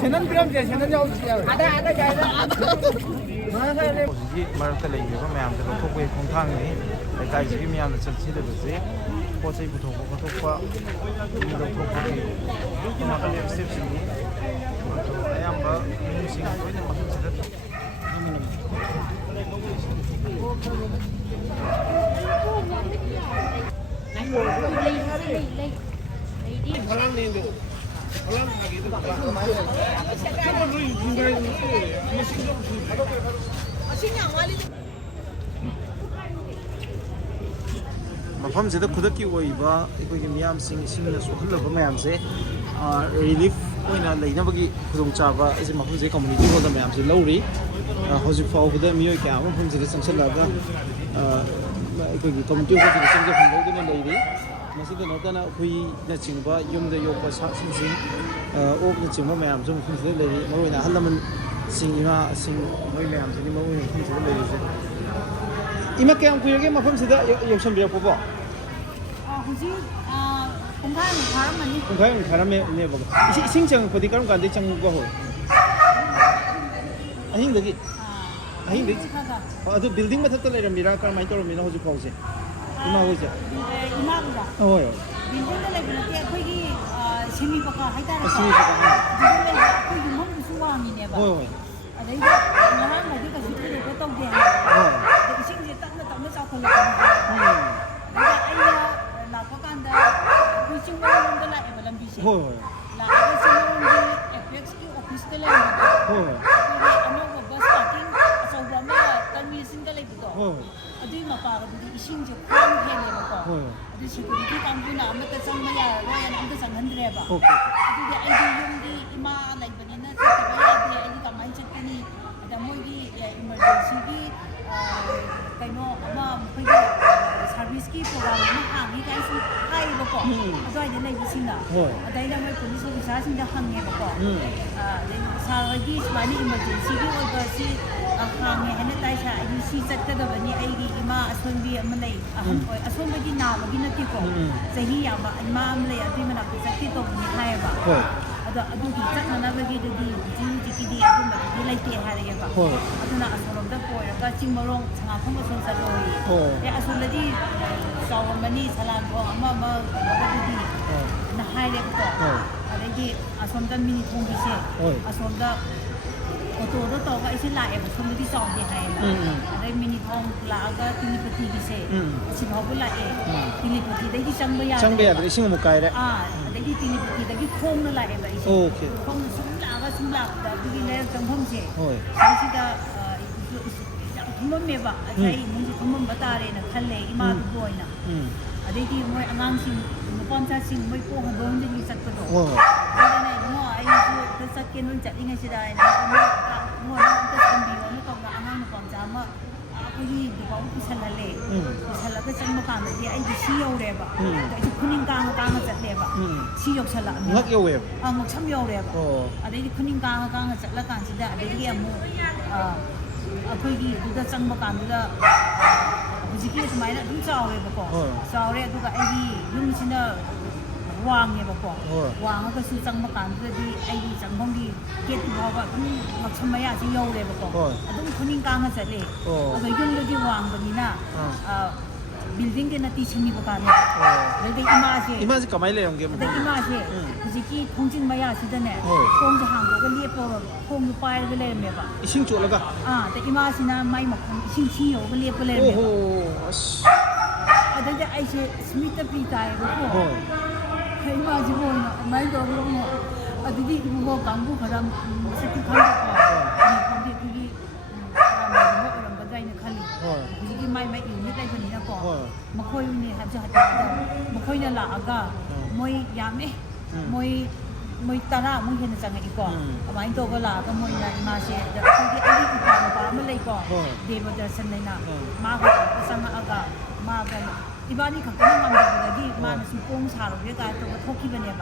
ꯁꯦꯟꯗꯟ ꯄꯤꯔꯝꯁꯦ ꯁꯦꯟꯗꯟ ꯌꯥꯎꯁꯤ ꯍꯧꯖꯤꯛꯀꯤ ꯃꯔꯛꯇ ꯂꯩꯔꯤꯕ ꯃꯌꯥꯝꯗ ꯂꯧꯊꯣꯛꯄꯒꯤ ꯈꯣꯡꯊꯥꯡꯅꯤ ꯂꯩꯀꯥꯏꯁꯤꯒꯤ ꯃꯤꯌꯥꯝꯅ ꯆꯠꯁꯤꯜꯂꯤꯕꯁꯤ ꯄꯣꯠ ꯆꯩ ꯄꯨꯊꯣꯛꯄ ꯈꯣꯠꯇꯣꯛꯄ ꯂꯧꯊꯣꯛꯄꯒꯤ ꯃꯈꯜ ꯁ꯭ꯇꯦꯞꯁꯤꯡꯅꯤ ꯑꯌꯥꯝꯕ ꯃꯤꯁꯤꯡ ꯂꯣꯏꯅ ꯃꯐꯝꯁꯤꯗ ꯃꯐꯝꯁꯤꯗ ꯈꯨꯗꯛꯀꯤ ꯑꯣꯏꯕ ꯑꯩꯈꯣꯏꯒꯤ ꯃꯤꯌꯥꯝꯁꯤꯡ ꯏꯁꯤꯡꯅ ꯁꯣꯛꯍꯜꯂꯕ ꯃꯌꯥꯝꯁꯦ ꯔꯤꯂꯤꯐ ꯑꯣꯏꯅ ꯂꯩꯅꯕꯒꯤ ꯈꯨꯗꯣꯡꯆꯥꯕ ꯑꯩꯁꯦ ꯃꯐꯝꯁꯤꯗ ꯀꯝꯃꯨꯅꯤꯇꯤ ꯍꯣꯜꯗ ꯃꯌꯥꯝꯁꯦ ꯂꯧꯔꯤ ꯍꯧꯖꯤꯛ ꯐꯥꯎꯕꯗ ꯃꯤꯑꯣꯏ ꯀꯌꯥ ꯑꯃ ꯃꯐꯝꯁꯤꯗ ꯆꯪꯁꯤꯜꯂꯒ ꯑꯩꯈꯣꯏꯒꯤ ꯀꯝꯃꯨꯅꯤꯇꯤ ꯍꯣꯜꯁꯤꯗ ꯆꯪꯖꯐꯝ ꯂꯧꯗꯨꯅ ꯂꯩꯔꯤ ꯃꯁꯤꯗ ꯅꯠꯇꯅ ꯍꯨꯏꯅꯆꯤꯡꯕ ꯌꯨꯝꯗ ꯌꯣꯛꯄ ꯁꯥꯁꯤꯡ ꯑꯣꯛꯅꯆꯤꯡꯕ ꯃꯌꯥꯝꯁꯨ ꯃꯐꯝꯁꯤꯗ ꯂꯩꯔꯤ ꯃꯔꯨꯑꯣꯏꯅ ꯑꯍꯜ ꯂꯃꯟꯁꯤꯡ ꯏꯃꯥꯁꯤꯡ ꯃꯣꯏ ꯃꯌꯥꯝꯁꯤꯅꯤ ꯃꯔꯨꯑꯣꯏꯅ ꯃꯐꯝꯁꯤꯗ ꯂꯩꯔꯤꯁꯦ ꯏꯃꯥ ꯀꯌꯥꯝ ꯀꯨꯏꯔꯒꯦ ꯃꯐꯝꯁꯤꯗ ꯌꯧꯁꯟꯕꯤꯔꯛꯄꯀꯣ ꯍꯧꯖꯤꯛ ꯄꯨꯡꯈꯥꯏꯃꯨꯛ ꯐꯥꯔꯝꯃꯅꯤ ꯄꯨꯡꯈꯥꯏꯃꯨꯛ ꯐꯥꯔꯝꯃꯦꯕꯀꯣ ꯏꯁꯤꯡ ꯆꯪꯉꯛꯄꯗꯤ ꯀꯔꯝ ꯀꯥꯟꯗꯒꯤ ꯆꯪꯉꯛꯄ ꯍꯧꯏ ꯑꯍꯤꯡꯗꯒꯤ ꯑꯗꯨ ꯕꯤꯜꯗꯤꯡ ꯃꯊꯛꯇ ꯂꯩꯔꯝꯃꯤꯔꯥ ꯀꯔꯝꯍꯥꯏꯅ ꯇꯧꯔꯝꯃꯤꯅꯣ ꯍꯧꯖꯤꯛ ꯐꯥꯎꯁꯦ ꯏꯃꯥ ꯍꯣꯏꯁꯦ 이마보다 ꯍꯣꯏ 빈곤에 레벨에 거기 세미버가 하이다라서 세미 버가, 빈곤에 거기 몸도 수왕이네봐 ꯍꯣꯏ ꯍꯣꯏ 내가 나랑 나디가 시트를 걷던데 ꯍꯣꯏ 이신지 딱나 짜콜라고 내가 아이야 나빠간다 위층원도 라에버 람비시 ꯍꯣꯏ ꯍꯣꯏ 라에버 시몬지 에펙스키 오피스텔 레이버도 ꯍꯣꯏ 거기 아노가 버스 파킹 아서버 마 컨비니스인가 레이버도 ꯍꯣꯏ ꯑꯗꯨꯏ ꯃꯄꯥꯗꯨꯗꯤ ꯏꯁꯤꯡꯁꯦ ꯈ꯭ꯋꯥꯡ ꯍꯦꯜꯂꯦꯕꯀꯣ ꯍꯣꯏ ꯑꯗꯨ ꯁꯦꯀꯨꯔꯤꯇꯤ ꯀꯥꯡꯕꯨꯅ ꯑꯃꯠꯇ ꯆꯪꯕ ꯌꯥꯔꯔꯣꯏꯅ ꯑꯝꯇ ꯆꯪꯍꯟꯗ꯭ꯔꯦꯕ ꯑꯣꯀꯦ ꯑꯗꯨꯗꯤ ꯑꯩꯗꯤ ꯌꯨꯝꯗꯤ ꯏꯃꯥ ꯂꯩꯕꯅꯤꯅ ꯆꯠꯇꯕ ꯌꯥꯗꯦ ꯑꯩꯗꯤ ꯀꯃꯥꯏꯅ ꯆꯠꯀꯅꯤ ꯑꯗ ꯃꯣꯏꯒꯤ ꯏꯃꯔꯖꯦꯟꯁꯤꯒꯤ ꯀꯩꯅꯣ ꯑꯃ ꯃꯈꯣꯏꯒꯤ ꯁꯥꯔꯚꯤꯁꯀꯤ ꯄ꯭ꯔꯣꯒ꯭ꯔꯥꯝ ꯑꯃ ꯍꯥꯡꯉꯤ ꯀꯥꯏꯁꯨ ꯍꯥꯏꯌꯦꯕꯀꯣ ꯑꯗꯨꯋꯥꯏꯗ ꯂꯩꯕꯁꯤꯡꯅ ꯑꯗꯩꯗ ꯃꯣꯏ ꯄꯨꯂꯤꯁ ꯑꯣꯐꯤꯁꯥꯔꯁꯤꯡꯗ ꯍꯪꯉꯦꯕꯀꯣ ꯑꯗꯩ ꯁꯥꯔ ꯍꯣꯏꯒꯤ ꯁꯨꯃꯥꯏꯅ ꯏꯃꯔꯖꯦꯟꯁꯤꯒꯤ ꯑꯣꯏꯕ ꯁꯤ ꯍꯥꯡꯉꯦ ꯍꯥꯏꯅ ꯇꯥꯏ ꯁꯥꯔ ꯑꯩꯗꯤ ꯁꯤ ꯆꯠꯀꯗꯕꯅꯤ ꯑꯩꯒꯤ ꯏꯃꯥ ꯑꯁꯣꯟꯕꯤ ꯑꯃ ꯂꯩ ꯑꯍꯟ ꯑꯣꯏ ꯑꯁꯣꯟꯕꯒꯤ ꯅꯥꯕꯒꯤ ꯅꯠꯇꯦꯀꯣ ꯆꯍꯤ ꯌꯥꯝꯕ ꯏꯃꯥ ꯑꯃ ꯂꯩ ꯑꯗꯨꯏ ꯃꯅꯥꯛꯇ ꯆꯠꯀꯦ ꯇꯧꯕꯅꯤ ꯍꯥꯏꯌꯦꯕ ꯑꯗꯣ ꯑꯗꯨꯒꯤ ꯆꯠꯅꯅꯕꯒꯤꯗꯨꯗꯤ ꯍꯧꯖꯤꯛꯀꯤꯗꯤ ꯑꯗꯨꯝꯕꯗꯨꯗꯤ ꯂꯩꯇꯦ ꯍꯥꯏꯔꯛꯑꯦꯕ ꯑꯗꯨꯅ ꯑꯁꯣꯝꯂꯣꯝꯗ ꯀꯣꯏꯔꯒ ꯆꯤꯡꯃꯔꯣꯡ ꯁꯉꯥꯐꯝ ꯑꯁꯣꯝ ꯆꯠꯂꯣꯏ ꯑꯁꯣꯝꯗꯗꯤ ꯆꯥꯎꯔꯝꯃꯅꯤ ꯁꯂꯥꯟꯐꯣꯡ ꯑꯃ ꯀꯩꯅꯣꯗꯨꯗꯤ ꯅ ꯍꯥꯏꯔꯦꯕꯀꯣ ꯑꯗꯩꯗꯤ ꯑꯁꯣꯝꯗ ꯃꯤꯅꯤ ꯊꯣꯡꯕꯤꯁꯦ ꯑꯁꯣꯝꯗ ꯑꯣꯇꯣꯗꯣ ꯇꯧꯔꯒ ꯑꯩꯁꯦ ꯂꯥꯛꯑꯦꯕ ꯁꯣꯝꯗꯗꯤ ꯆꯥꯎꯗꯦ ꯍꯥꯏꯌꯦꯕ ꯑꯗꯩ ꯃꯤꯅꯤ ꯊꯣꯡ ꯂꯥꯛꯑꯒ ꯇꯤꯂꯤꯄꯇꯤꯒꯤꯁꯦ ꯑꯁꯤꯐꯥꯎꯕ ꯂꯥꯛꯑꯦ ꯇꯤꯂꯤꯄꯇꯤꯗꯩꯗꯤ ꯆꯪꯕ ꯆꯪꯕ ꯌꯥꯗ꯭ꯔꯦ ꯏꯁꯤꯡ ꯑꯃꯨꯛ ꯀꯥꯏꯔꯦ ꯑꯗꯩꯗꯤ ꯇꯤꯂꯤꯄꯇꯤꯗꯒꯤ ꯈꯣꯡꯅ ꯂꯥꯛꯑꯦꯕ ꯑꯩꯁꯦ ꯑꯣꯀꯦ ꯈꯣꯡꯅ ꯁꯨꯝ ꯂꯥꯛꯄꯗ ꯑꯗꯨꯒꯤ ꯂꯩꯔꯛ ꯆꯪꯐꯝꯁꯦ ꯍꯣꯏ ꯁꯤꯗ ꯌꯥꯝ ꯊꯨꯝꯃꯝꯃꯦꯕ ꯑꯩ ꯏꯃꯨꯡꯁꯦ ꯊꯨꯝꯃꯝꯕ ꯇꯥꯔꯦꯅ ꯈꯜꯂꯦ ꯏꯃꯥꯗꯨꯕꯨ ꯑꯣꯏꯅ ꯑꯗꯩꯗꯤ ꯃꯣꯏ ꯑꯉꯥꯡꯁꯤꯡ ꯅꯨꯄꯥ ꯃꯆꯥꯁꯤꯡ ꯃꯣꯏ ꯄꯣꯛ ꯍꯟꯗꯣꯛꯍꯟꯖꯤꯟꯒꯤ ꯆꯠꯄꯗꯣ ꯑꯗꯨꯅ ꯏꯕꯨꯡꯉꯣ ꯑꯩꯁꯨ ꯑꯝꯇ ꯆꯠꯀꯦ ꯅꯣꯏ ꯆꯠꯂꯤꯉꯩꯁꯤꯗ ꯏꯕꯨꯡꯉꯣ ꯑꯝꯇ ꯊꯝꯕꯤꯌꯣꯅ ꯇꯧꯅ ꯑꯉꯥꯡ ꯅꯨꯄꯥ ꯃꯆꯥ ꯑꯃ ꯑꯩꯈꯣꯏꯒꯤ ꯗꯨꯐꯥꯎꯕ ꯄꯨꯁꯜꯍꯜꯂꯦ ꯄꯨꯁꯜꯂꯒ ꯆꯪꯕ ꯀꯥꯟꯗꯗꯤ ꯑꯩꯗꯤ ꯁꯤ ꯌꯧꯔꯦꯕ ꯑꯩꯁꯨ ꯈꯨꯅꯤꯡ ꯀꯥꯡꯉ ꯆꯠꯂꯦꯕ ꯁꯤ ꯌꯧꯁꯜꯂꯛꯑꯃꯤ ꯉꯛ ꯌꯧꯋꯦꯕ ꯉꯛꯁꯝ ꯌꯧꯔꯦꯕ ꯑꯗꯩꯗꯤ ꯈꯨꯅꯤꯡ ꯀꯥꯡꯉ ꯆꯠꯂꯀꯥꯟꯁꯤꯗ ꯑꯗꯒꯤ ꯑꯃꯨꯛ ꯑꯩꯈꯣꯏꯒꯤ ꯑꯗꯨꯗ ꯆꯪꯕ ꯀꯥꯟꯗꯨꯗ ꯍꯧꯖꯤꯛꯀꯤ ꯁꯨꯃꯥꯏꯅ ꯑꯗꯨꯝ ꯆꯥꯎꯔꯦꯕꯀꯣ ꯆꯥꯎꯔꯦ ꯑꯗꯨꯒ ꯑꯩꯒꯤ ꯌꯨꯝꯁꯤꯅ ꯋꯥꯡꯉꯦꯕꯀꯣ ꯋꯥꯡꯉꯒꯁꯨ ꯆꯪꯕ ꯀꯥꯟꯗꯨꯗꯗꯤ ꯑꯩꯒꯤ ꯆꯪꯐꯝꯒꯤ ꯒꯦꯠꯇꯨ ꯐꯥꯎꯕ ꯑꯗꯨꯝ ꯉꯛꯁꯝ ꯃꯌꯥꯁꯤ ꯌꯧꯔꯦꯕꯀꯣ ꯑꯗꯨꯝ ꯈꯨꯅꯤꯡ ꯀꯥꯡꯉ ꯆꯠꯂꯦ ꯑꯗꯣ ꯌꯨꯝꯗꯗꯤ ꯋꯥꯡꯕꯅꯤꯅ ꯕꯤꯜꯗꯤꯡꯗꯤ ꯅꯠꯇꯦ ꯁꯤꯟꯕꯤꯕ ꯀꯥꯟꯗ ꯑꯗꯩ 이마지 가만히 레용게 ꯑꯗꯩ ꯏꯃꯥꯁꯦ ꯍꯧꯖꯤꯛꯀꯤ ꯊꯣꯡꯖꯤꯟ ꯃꯌꯥꯁꯤꯗꯅꯦ ꯊꯣꯡꯁꯦ ꯍꯥꯡꯗꯣꯛꯑꯒ ꯂꯦꯞꯄꯒ ꯊꯣꯡꯗꯣ ꯄꯥꯏꯔꯒ ꯂꯩꯔꯝꯃꯦꯕ 이싱 쫄라가 ꯑꯗꯩ ꯏꯃꯥꯁꯤꯅ ꯃꯥꯏ ꯃꯈꯣꯡ ꯏꯁꯤꯡ ꯁꯤ ꯌꯧꯔꯒ ꯂꯦꯞꯄ ꯂꯩꯔꯝꯃꯦꯕ 오호 아씨 ꯑꯗꯩꯗꯤ ꯑꯩꯁꯦ ꯁ꯭ꯃꯤꯠꯇ ꯄꯤ ꯇꯥꯏꯌꯦꯕꯀꯣ 이마지고 많이 더불어고 어디디 이거 광고 그럼 새끼 광고 근데 그게 뭐 그런 거다 이제 칼리 그게 많이 유닛 라이프니라고 뭐코이니 하자 하다 뭐코이나 라가 뭐이 야메 뭐이 따라 뭐 해는 장에 있고 많이 더고 라가 뭐이나 이마시 그게 어디 있고 뭐 레이고 데버더슨이나 마고 상아가 마가 이번이 가끔은 만나보다기 많은 수공 사로에 가서 토끼변해봐.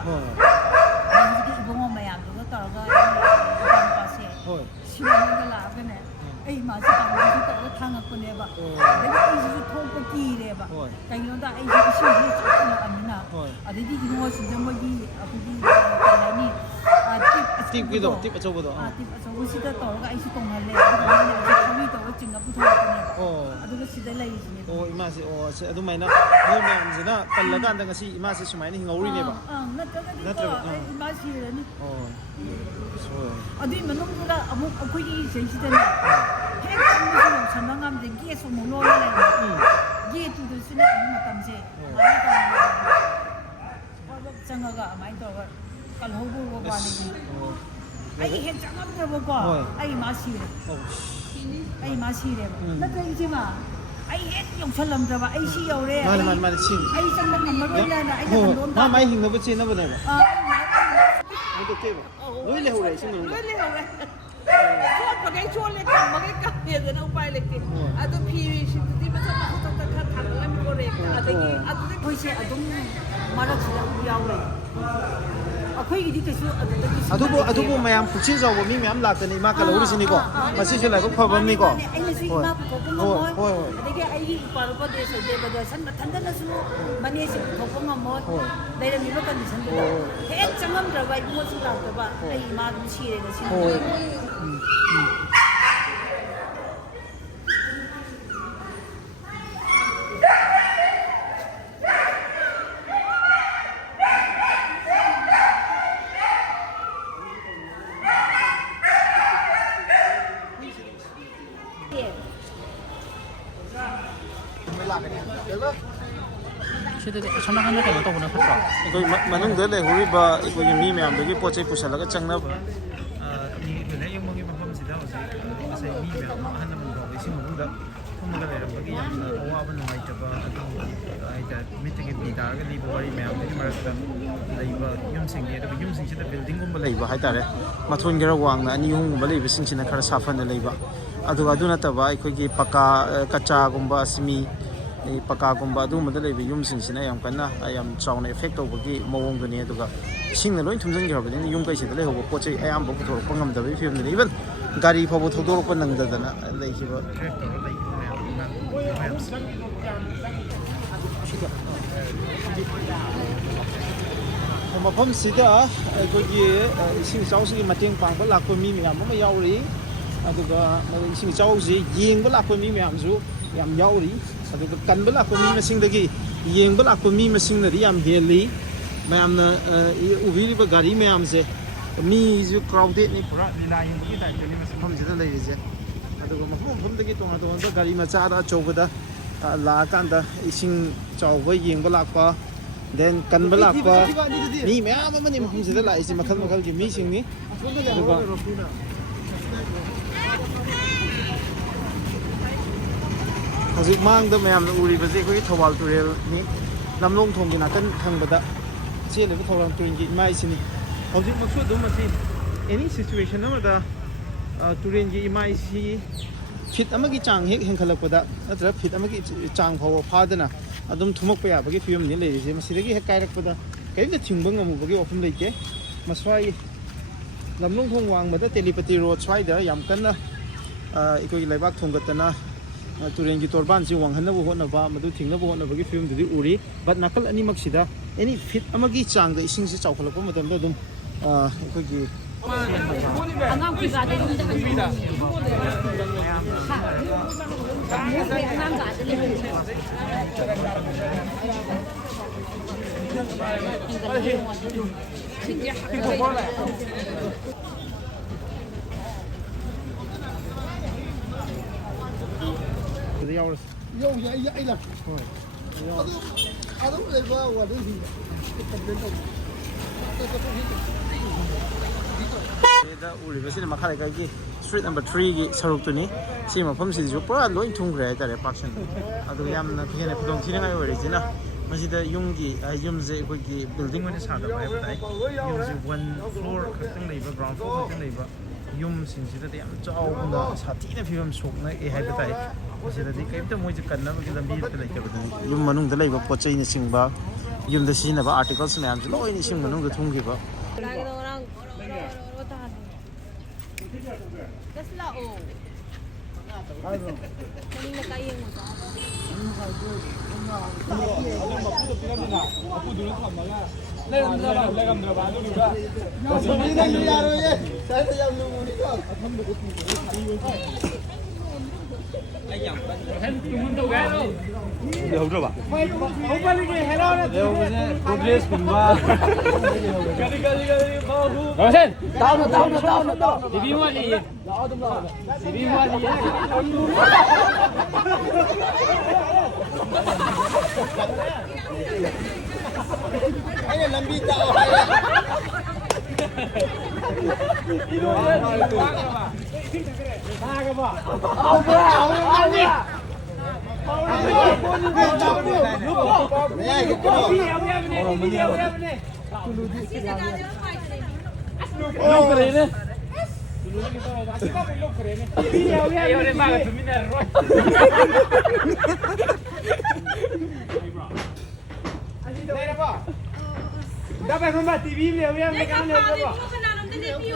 나중에 이봉어 마야 그거 따라가 이번 pas에 시원한 거 나가네. ꯑꯩ ꯏꯃꯥꯁꯤ ꯇꯥꯡꯁꯨ ꯇꯧꯔꯒ ꯊꯥꯡꯉꯛꯄꯅꯦꯕ ꯑꯗꯒꯤ ꯑꯩꯁꯤꯁꯨ ꯊꯣꯛꯄ ꯀꯤꯔꯦꯕ ꯀꯩꯒꯤꯅꯣꯗ ꯑꯩꯁꯦ ꯏꯁꯤꯡꯁꯤ ꯆꯠꯈꯠꯂꯛꯑꯕꯅꯤꯅ ꯑꯗꯩꯗꯤ ꯏꯉꯣꯁꯤꯡꯁꯦ ꯃꯣꯏꯒꯤ ꯑꯩꯈꯣꯏꯒꯤ ꯀꯩ ꯍꯥꯏꯅꯤ ꯇꯤꯞꯀꯤꯗꯣ ꯇꯤꯞ ꯑꯆꯧꯕꯗꯣ ꯇꯤꯞ ꯑꯆꯧꯕꯁꯤꯗ ꯇꯧꯔꯒ ꯑꯩꯁꯤ ꯇꯣꯡꯍꯜꯂꯦ ꯑꯗꯨꯒ ꯃꯣꯏꯅ ꯑꯩꯁꯦ ꯊꯧꯔꯤ ꯇꯧꯔꯒ ꯆꯤꯡꯉ ꯄꯨꯊꯣꯔꯛꯄꯅꯦꯕ ꯑꯗꯨꯒ ꯁꯤꯗ ꯂꯩꯔꯤꯁꯤꯅꯦ ꯑꯣ ꯏꯃꯥꯁꯤ ꯑꯣ ꯑꯗꯨꯃꯥꯏꯅ ꯃꯣꯏ ꯃꯌꯥꯝꯁꯤꯅ ꯀꯜꯂꯀꯥꯟꯗ ꯉꯁꯤ ꯏꯃꯥꯁꯤ ꯁꯨꯃꯥꯏꯅ ꯍꯤꯡꯍꯧꯔꯤꯅꯦꯕ ꯅꯠꯇ꯭ꯔꯒꯗꯤꯀꯣ ꯑꯩ ꯏꯃꯥ ꯁꯤꯔꯅꯤ ꯑꯣ ꯑꯗꯨꯏ ꯃꯅꯨꯡꯗꯨꯗ ꯑꯃꯨꯛ ꯑꯩꯈꯣꯏꯒꯤ ꯏꯆꯦꯁꯤꯗꯅꯦ ꯍꯦꯛ ꯆꯪꯕꯁꯨ ꯌꯧꯁꯟꯕ ꯉꯝꯗꯦ ꯒꯦꯠꯁꯨ ꯑꯃꯨꯛ ꯂꯣꯜꯂ ꯂꯩꯔꯦ ꯒꯦꯠꯇꯨꯗꯁꯨꯅꯦ ꯑꯗꯨ ꯃꯇꯝꯁꯦ ꯆꯪꯉꯒ ꯑꯗꯨꯃꯥꯏꯅ ꯇꯧꯔꯒ ꯀꯜꯍꯧꯕ ꯋꯥꯅꯤ ꯑꯩ ꯍꯦꯛ ꯆꯪꯉꯝꯗ꯭ꯔꯕꯀꯣ ꯑꯩ ꯏꯃꯥ ꯁꯤꯔꯦ ꯑꯩ ꯏꯃꯥ ꯁꯤꯔꯦꯕ ꯅꯠꯇ꯭ꯔ ꯏꯆꯦꯃ ꯑꯩ ꯍꯦꯛ ꯌꯧꯁꯜꯂꯝꯗ꯭ꯔꯕ ꯑꯩ ꯁꯤ ꯌꯧꯔꯦ ꯑꯩ ꯆꯪꯕ ꯉꯝꯃꯔꯣꯏꯅ ꯑꯩꯅ ꯀꯟꯗꯣꯝ ꯃꯥ ꯃꯥꯏ ꯍꯤꯡꯅꯕ ꯆꯦꯟꯅꯕꯅꯦꯕ ꯂꯣꯏ ꯂꯩꯍꯧꯔꯦ ꯏꯁꯤꯡ ꯂꯣꯏ ꯂꯩꯍꯧꯔꯦ ꯆꯣꯠꯄꯈꯩ ꯆꯣꯠꯂꯦ ꯀꯪꯕꯈꯩ ꯀꯪꯉꯦꯗꯅ ꯎꯄꯥꯏ ꯂꯩꯇꯦ ꯑꯗꯣ ꯐꯤꯁꯤꯡꯗꯨꯗꯤ ꯃꯊꯛ ꯃꯊꯛꯇ ꯈꯔ ꯊꯥꯡꯒꯠꯂꯝꯃꯤꯀꯣ ꯔꯦꯛꯇ ꯑꯗꯒꯤ ꯑꯗꯨꯗ ꯑꯩꯈꯣꯏꯁꯦ ꯑꯗꯨꯝ ꯃꯔꯛꯁꯤꯗ ꯌꯥꯎꯔꯦ ꯑꯩꯈꯣꯏꯒꯤꯗꯤ ꯀꯩꯁꯨ ꯑꯗꯨꯕꯨ ꯃꯌꯥꯝ ꯄꯨꯛꯆꯦꯜ ꯆꯥꯎꯕ ꯃꯤ ꯃꯌꯥꯝ ꯂꯥꯛꯇꯅꯤ ꯏꯃꯥ ꯀꯜꯍꯧꯔꯤꯁꯤꯅꯤꯀꯣ ꯃꯁꯤꯁꯨ ꯂꯥꯏꯕꯛ ꯐꯕ ꯑꯃꯅꯤꯀꯣ ꯑꯩꯅꯁꯨ ꯏꯃꯥ ꯄꯨꯊꯣꯛꯄ ꯉꯝꯃꯣꯏ ꯑꯗꯒꯤ ꯑꯩꯒꯤ ꯏꯄꯥ ꯗꯦꯕꯗꯁꯟ ꯃꯊꯟꯇꯅꯁꯨ ꯃꯅꯦꯁꯤ ꯄꯨꯊꯣꯛꯄ ꯉꯝꯃꯣꯏ ꯂꯩꯔꯝꯃꯤꯕ ꯀꯟꯗꯤꯁꯟꯗꯨꯗ ꯍꯦꯛ ꯆꯪꯉꯝꯗ꯭ꯔꯕ ꯏꯃꯣꯠꯁꯨ ꯂꯥꯛꯇꯕ ꯑꯩ ꯏꯃꯥ ꯑꯗꯨꯝ ꯁꯤꯔꯦ ꯉꯁꯤ ꯁꯤꯗꯗꯤ ꯑꯁꯣꯝ ꯅꯥꯀꯟꯗ ꯀꯩꯅꯣ ꯇꯧꯕꯅ ꯐꯠꯇ꯭ꯔꯣ ꯑꯩꯈꯣꯏ ꯃꯅꯨꯡꯗ ꯂꯩꯍꯧꯔꯤꯕ ꯑꯩꯈꯣꯏꯒꯤ ꯃꯤ ꯃꯌꯥꯝꯗꯒꯤ ꯄꯣꯠ ꯆꯩ ꯄꯨꯁꯜꯂꯒ ꯆꯪꯅꯕ ꯑꯩꯈꯣꯏꯅ ꯌꯨꯝꯒꯤ ꯃꯐꯝꯁꯤꯗ ꯍꯧꯖꯤꯛ ꯉꯁꯥꯏ ꯃꯤ ꯃꯌꯥꯝ ꯑꯃ ꯑꯍꯜ ꯂꯃꯟ ꯐꯥꯎꯕ ꯏꯁꯤꯡ ꯃꯅꯨꯡꯗ ꯊꯨꯝꯃꯒ ꯂꯩꯔꯝꯕꯒꯤ ꯌꯥꯝꯅ ꯑꯋꯥꯕ ꯅꯨꯡꯉꯥꯏꯇꯕ ꯑꯗꯨꯒ ꯍꯥꯏꯇꯥꯔꯦ ꯃꯤꯠꯇꯒꯤ ꯄꯤ ꯇꯥꯔꯒ ꯂꯤꯕ ꯋꯥꯔꯤ ꯃꯌꯥꯝꯗꯨꯒꯤ ꯃꯔꯛꯇ ꯂꯩꯕ ꯌꯨꯝꯁꯤꯡꯅꯤ ꯑꯗꯨꯒ ꯌꯨꯝꯁꯤꯡꯁꯤꯗ ꯕꯤꯜꯗꯤꯡꯒꯨꯝꯕ ꯂꯩꯕ ꯍꯥꯏꯇꯥꯔꯦ ꯃꯊꯣꯟ ꯈꯔ ꯋꯥꯡꯅ 2-3ꯒꯨꯝꯕ ꯂꯩꯕꯁꯤꯡꯁꯤꯅ ꯈꯔ ꯁꯥꯐꯅ ꯂꯩꯕ ꯑꯗꯨꯒ ꯑꯗꯨ ꯅꯠꯇꯕ ꯑꯩꯈꯣꯏꯒꯤ ꯀꯆꯥꯒꯨꯝꯕ ꯁꯤꯃꯤ ꯄꯀꯥꯒꯨꯝꯕ ꯑꯗꯨꯒꯨꯝꯕꯗ ꯂꯩꯕ ꯌꯨꯝꯁꯤꯡꯁꯤꯅ ꯌꯥꯝ ꯀꯟꯅ ꯌꯥꯝ ꯆꯥꯎꯅ ꯑꯦꯐꯦꯛ ꯇꯧꯕꯒꯤ ꯃꯑꯣꯡꯗꯨꯅꯤ ꯑꯗꯨꯒ ꯏꯁꯤꯡꯅ ꯂꯣꯏ ꯊꯨꯝꯖꯤꯟꯈ꯭ꯔꯕꯅꯤꯅ ꯌꯨꯝ ꯀꯩꯁꯤꯗ ꯂꯩꯍꯧꯕ ꯄꯣꯠ ꯆꯩ ꯑꯌꯥꯝꯕ ꯄꯨꯊꯣꯔꯛꯄ ꯉꯝꯗꯕꯒꯤ ꯐꯤꯕꯝꯗꯨꯅꯤ ꯏꯚꯟ ꯒꯥꯔꯤ ꯐꯥꯎꯕ ꯊꯧꯗꯣꯔꯛꯄ ꯅꯪꯗꯗꯅ ꯂꯩꯈꯤꯕ ꯃꯐꯝꯁꯤꯗ ꯑꯩꯈꯣꯏꯒꯤ ꯏꯁꯤꯡ ꯏꯆꯥꯎꯁꯤꯒꯤ ꯃꯇꯦꯡ ꯄꯥꯡꯕ ꯂꯥꯛꯄ ꯃꯤ ꯃꯌꯥꯝ ꯑꯃ ꯌꯥꯎꯔꯤ ꯑꯗꯨꯒ ꯏꯁꯤꯡ ꯏꯆꯥꯎꯁꯤ ꯌꯦꯡꯕ ꯂꯥꯛꯄ ꯃꯤ ꯃꯌꯥꯝꯁꯨ ꯌꯥꯝ ꯌꯥꯎꯔꯤ ꯑꯗꯨꯒ ꯀꯟꯕ ꯂꯥꯛꯄ ꯃꯤ ꯃꯁꯤꯡꯗꯒꯤ ꯌꯦꯡꯕ ꯂꯥꯛꯄ ꯃꯤ ꯃꯁꯤꯡꯅꯗꯤ ꯌꯥꯝ ꯍꯦꯜꯂꯤ ꯃꯌꯥꯝꯅ ꯎꯕꯤꯔꯤꯕ ꯒꯥꯔꯤ ꯃꯌꯥꯝꯁꯦ ꯃꯤꯁꯨ ꯀ꯭ꯔꯥꯎꯗꯦꯠꯅꯤ ꯄꯨꯔꯥ ꯂꯤꯂꯥ ꯌꯦꯡꯕꯒꯤ ꯇꯥꯏꯞꯇꯅꯤ ꯃꯐꯝꯁꯤꯗ ꯂꯩꯔꯤꯁꯦ ꯑꯗꯨꯒ ꯃꯐꯝ ꯃꯐꯝꯗꯒꯤ ꯇꯣꯉꯥꯟ ꯇꯣꯉꯥꯟꯕ ꯒꯥꯔꯤ ꯃꯆꯥꯗ ꯑꯆꯧꯕꯗ ꯂꯥꯛꯑꯀꯥꯟꯗ ꯏꯁꯤꯡ ꯆꯥꯎꯕ ꯌꯦꯡꯕ ꯂꯥꯛꯄ ꯗꯦꯟ ꯀꯟꯕ ꯂꯥꯛꯄ ꯃꯤ ꯃꯌꯥꯝ ꯑꯃꯅꯤ ꯃꯐꯝꯁꯤꯗ ꯂꯥꯛꯏꯁꯦ ꯃꯈꯜ ꯃꯈꯜꯒꯤ ꯃꯤꯁꯤꯡꯅꯤ ꯑꯗꯨꯒ ꯍꯧꯖꯤꯛ ꯃꯥꯡꯗ ꯃꯌꯥꯝꯅ ꯎꯔꯤꯕꯁꯦ ꯑꯩꯈꯣꯏꯒꯤ ꯊꯧꯕꯥꯜ ꯇꯨꯔꯦꯜꯅꯤ ꯂꯝꯂꯣꯡ ꯊꯣꯡꯒꯤ ꯅꯥꯀꯟ ꯊꯪꯕꯗ ꯆꯦꯜꯂꯤꯕ ꯊꯧꯕꯥꯜ ꯇꯨꯔꯦꯜꯒꯤ ꯏꯃꯥꯏꯁꯤꯅꯤ ꯍꯧꯖꯤꯛꯃꯛꯁꯨ ꯑꯗꯨꯝ ꯑꯁꯤ ꯑꯦꯅꯤ ꯁꯤꯆꯨꯋꯦꯁꯟ ꯑꯃꯗ ꯇꯨꯔꯦꯜꯒꯤ ꯏꯃꯥꯏꯁꯤ ꯐꯤꯠ ꯑꯃꯒꯤ ꯆꯥꯡ ꯍꯦꯛ ꯍꯦꯟꯒꯠꯂꯛꯄꯗ ꯅꯠꯇ꯭ꯔꯒ ꯐꯤꯠ ꯑꯃꯒꯤ ꯆꯥꯡ ꯐꯥꯎꯕ ꯐꯥꯗꯅ ꯑꯗꯨꯝ ꯊꯨꯝꯃꯛꯄ ꯌꯥꯕꯒꯤ ꯐꯤꯕꯝꯅꯤ ꯂꯩꯔꯤꯁꯦ ꯃꯁꯤꯗꯒꯤ ꯍꯦꯛ ꯀꯥꯏꯔꯛꯄꯗ ꯀꯔꯤꯝꯇ ꯊꯤꯡꯕ ꯉꯝꯃꯨꯕꯒꯤ ꯋꯥꯐꯝ ꯂꯩꯇꯦ ꯃꯁ꯭ꯋꯥꯏ ꯂꯝꯂꯣꯡꯊꯣꯡ ꯋꯥꯡꯃꯗ ꯇꯦꯂꯤꯄꯇꯤ ꯔꯣꯗ ꯁ꯭ꯋꯥꯏꯗ ꯌꯥꯝ ꯀꯟꯅ ꯑꯩꯈꯣꯏꯒꯤ ꯂꯩꯕꯥꯛ ꯊꯣꯡꯒꯠꯇꯅ ꯇꯨꯔꯦꯟꯒꯤ ꯇꯣꯔꯕꯥꯟꯁꯤ ꯋꯥꯡꯍꯟꯅꯕ ꯍꯣꯠꯅꯕ ꯃꯗꯨ ꯊꯤꯡꯅꯕ ꯍꯣꯠꯅꯕꯒꯤ ꯐꯤꯕꯝꯗꯨꯗꯤ ꯎꯔꯤ ꯕꯠ ꯅꯥꯀꯜ ꯑꯅꯤꯃꯛꯁꯤꯗ ꯑꯦꯅꯤ ꯐꯤꯠ ꯑꯃꯒꯤ ꯆꯥꯡꯗ ꯏꯁꯤꯡꯁꯤ ꯆꯥꯎꯈꯠꯂꯛꯄ ꯃꯇꯝꯗ ꯑꯗꯨꯝ ꯑꯩꯈꯣꯏꯒꯤ ꯑꯉꯥꯡ ꯄꯤꯖꯥꯗ ꯌꯨꯝꯗ ꯑꯉꯥꯡ ꯀꯥꯗ ꯌꯥꯎꯔꯁꯤ ꯌꯧꯁꯦ ꯑꯩ ꯂꯥꯛ ꯑꯗꯨꯝ ꯂꯩꯕ ꯋꯥꯔꯗꯦꯟꯁꯤꯡꯗ ꯀꯝꯄ꯭ꯂꯦꯟ ꯇꯧꯕ ꯁꯤꯗ ꯎꯔꯤꯕꯁꯤꯅ ꯃꯈꯥ ꯂꯩꯀꯥꯏꯒꯤ ꯁ꯭ꯇ꯭ꯔꯤꯠ ꯅꯝꯕꯔ 3ꯒꯤ ꯁꯔꯨꯛꯇꯨꯅꯤ ꯁꯤ ꯃꯐꯝꯁꯤꯁꯨ ꯄꯨꯔꯥ ꯂꯣꯏ ꯊꯨꯝꯈ꯭ꯔꯦ ꯍꯥꯏꯇꯥꯔꯦ ꯄꯥꯛꯁꯟ ꯑꯗꯨꯒ ꯌꯥꯝꯅ ꯍꯦꯟꯅ ꯈꯨꯗꯣꯡꯊꯤꯅꯤꯡꯉꯥꯏ ꯑꯣꯏꯔꯤꯁꯤꯅ ꯃꯁꯤꯗ ꯌꯨꯝꯁꯦ ꯑꯩꯈꯣꯏꯒꯤ ꯕꯤꯜꯗꯤꯡ ꯑꯣꯏꯅ ꯁꯥꯗꯕ ꯍꯥꯏꯕ ꯇꯥꯏ ꯌꯨꯝꯁꯦ 1 floor ꯈꯛꯇꯪ ꯂꯩꯕ ꯒ꯭ꯔꯥꯎꯟ ꯐ꯭ꯂꯣꯔ ꯈꯛꯇꯪ ꯂꯩꯕ ꯌꯨꯝꯁꯤꯡꯁꯤꯗꯗꯤ ꯌꯥꯝ ꯆꯥꯎꯅ ꯁꯥꯊꯤꯅ ꯐꯤꯕꯝ ꯁꯣꯛꯅꯑꯦ ꯍꯥꯏꯕ ꯇꯥꯏ ꯃꯁꯤꯗꯗꯤ ꯀꯔꯤꯝꯇ ꯃꯣꯏꯁꯦ ꯀꯟꯅꯕꯒꯤ ꯂꯝꯕꯤ ꯑꯝꯇ ꯂꯩꯇꯕꯗꯨꯅꯤ ꯌꯨꯝ ꯃꯅꯨꯡꯗ ꯂꯩꯕ ꯄꯣꯠ ꯆꯩꯅꯆꯤꯡꯕ ꯌꯨꯝꯗ ꯁꯤꯖꯤꯟꯅꯕ ꯑꯥꯔꯇꯤꯀꯜꯁ ꯃꯌꯥꯝꯁꯦ ꯂꯣꯏꯅ ꯏꯁꯤꯡ ꯃꯅꯨꯡꯗ ꯊꯨꯝꯈꯤꯕ Just 소리는 야로예. 사이드 잡는 거니까. 배우들어봐. 내가 보기엔 프로그레스 군바 Ay, lambita o.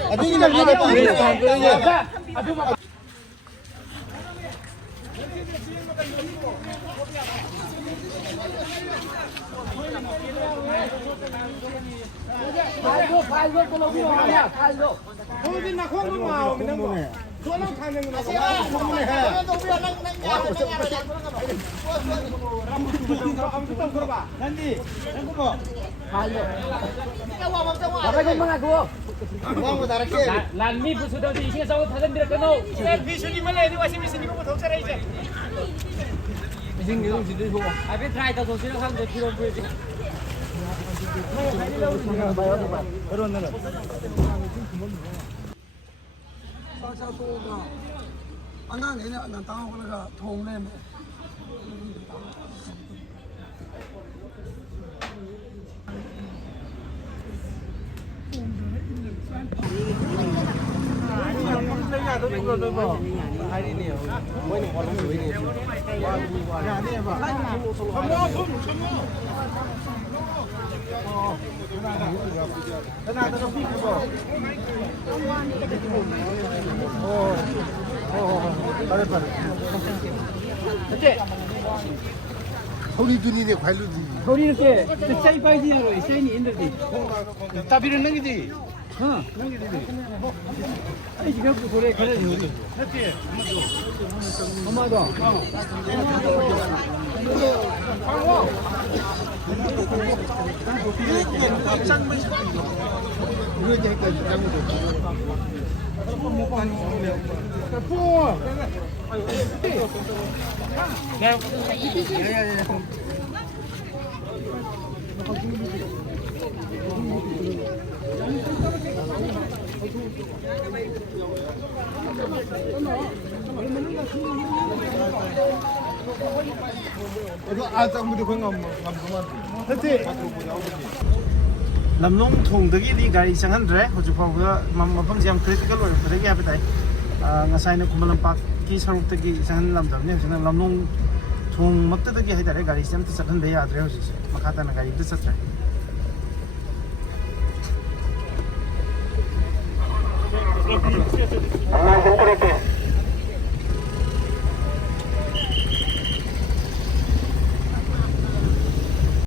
Aduh, ini lambita. Lanmi sudah diisi sama tahan dia kena. Visually mana ini washing machine ko thau charai je. Machine ni sini ho. Abi try ta thosina kham de phiro pe. 안나네 나 다음 거가 통내네. 소리 들리네 관루지. Kori ke sai pai dia ro, sai ni indah di. 따비는 능이지. Ha. Ai juga kore kare ni. Amado. lamlong thongdagi di gari changhandre hoju phawga mafam jam critical oi phadagi habitai ngasai na kumalampak ki saruktagi changhan lamdamne jana lamlong thong maktadagi haidare gari jam ta chakhan de yadre hoji makata na gari de chatra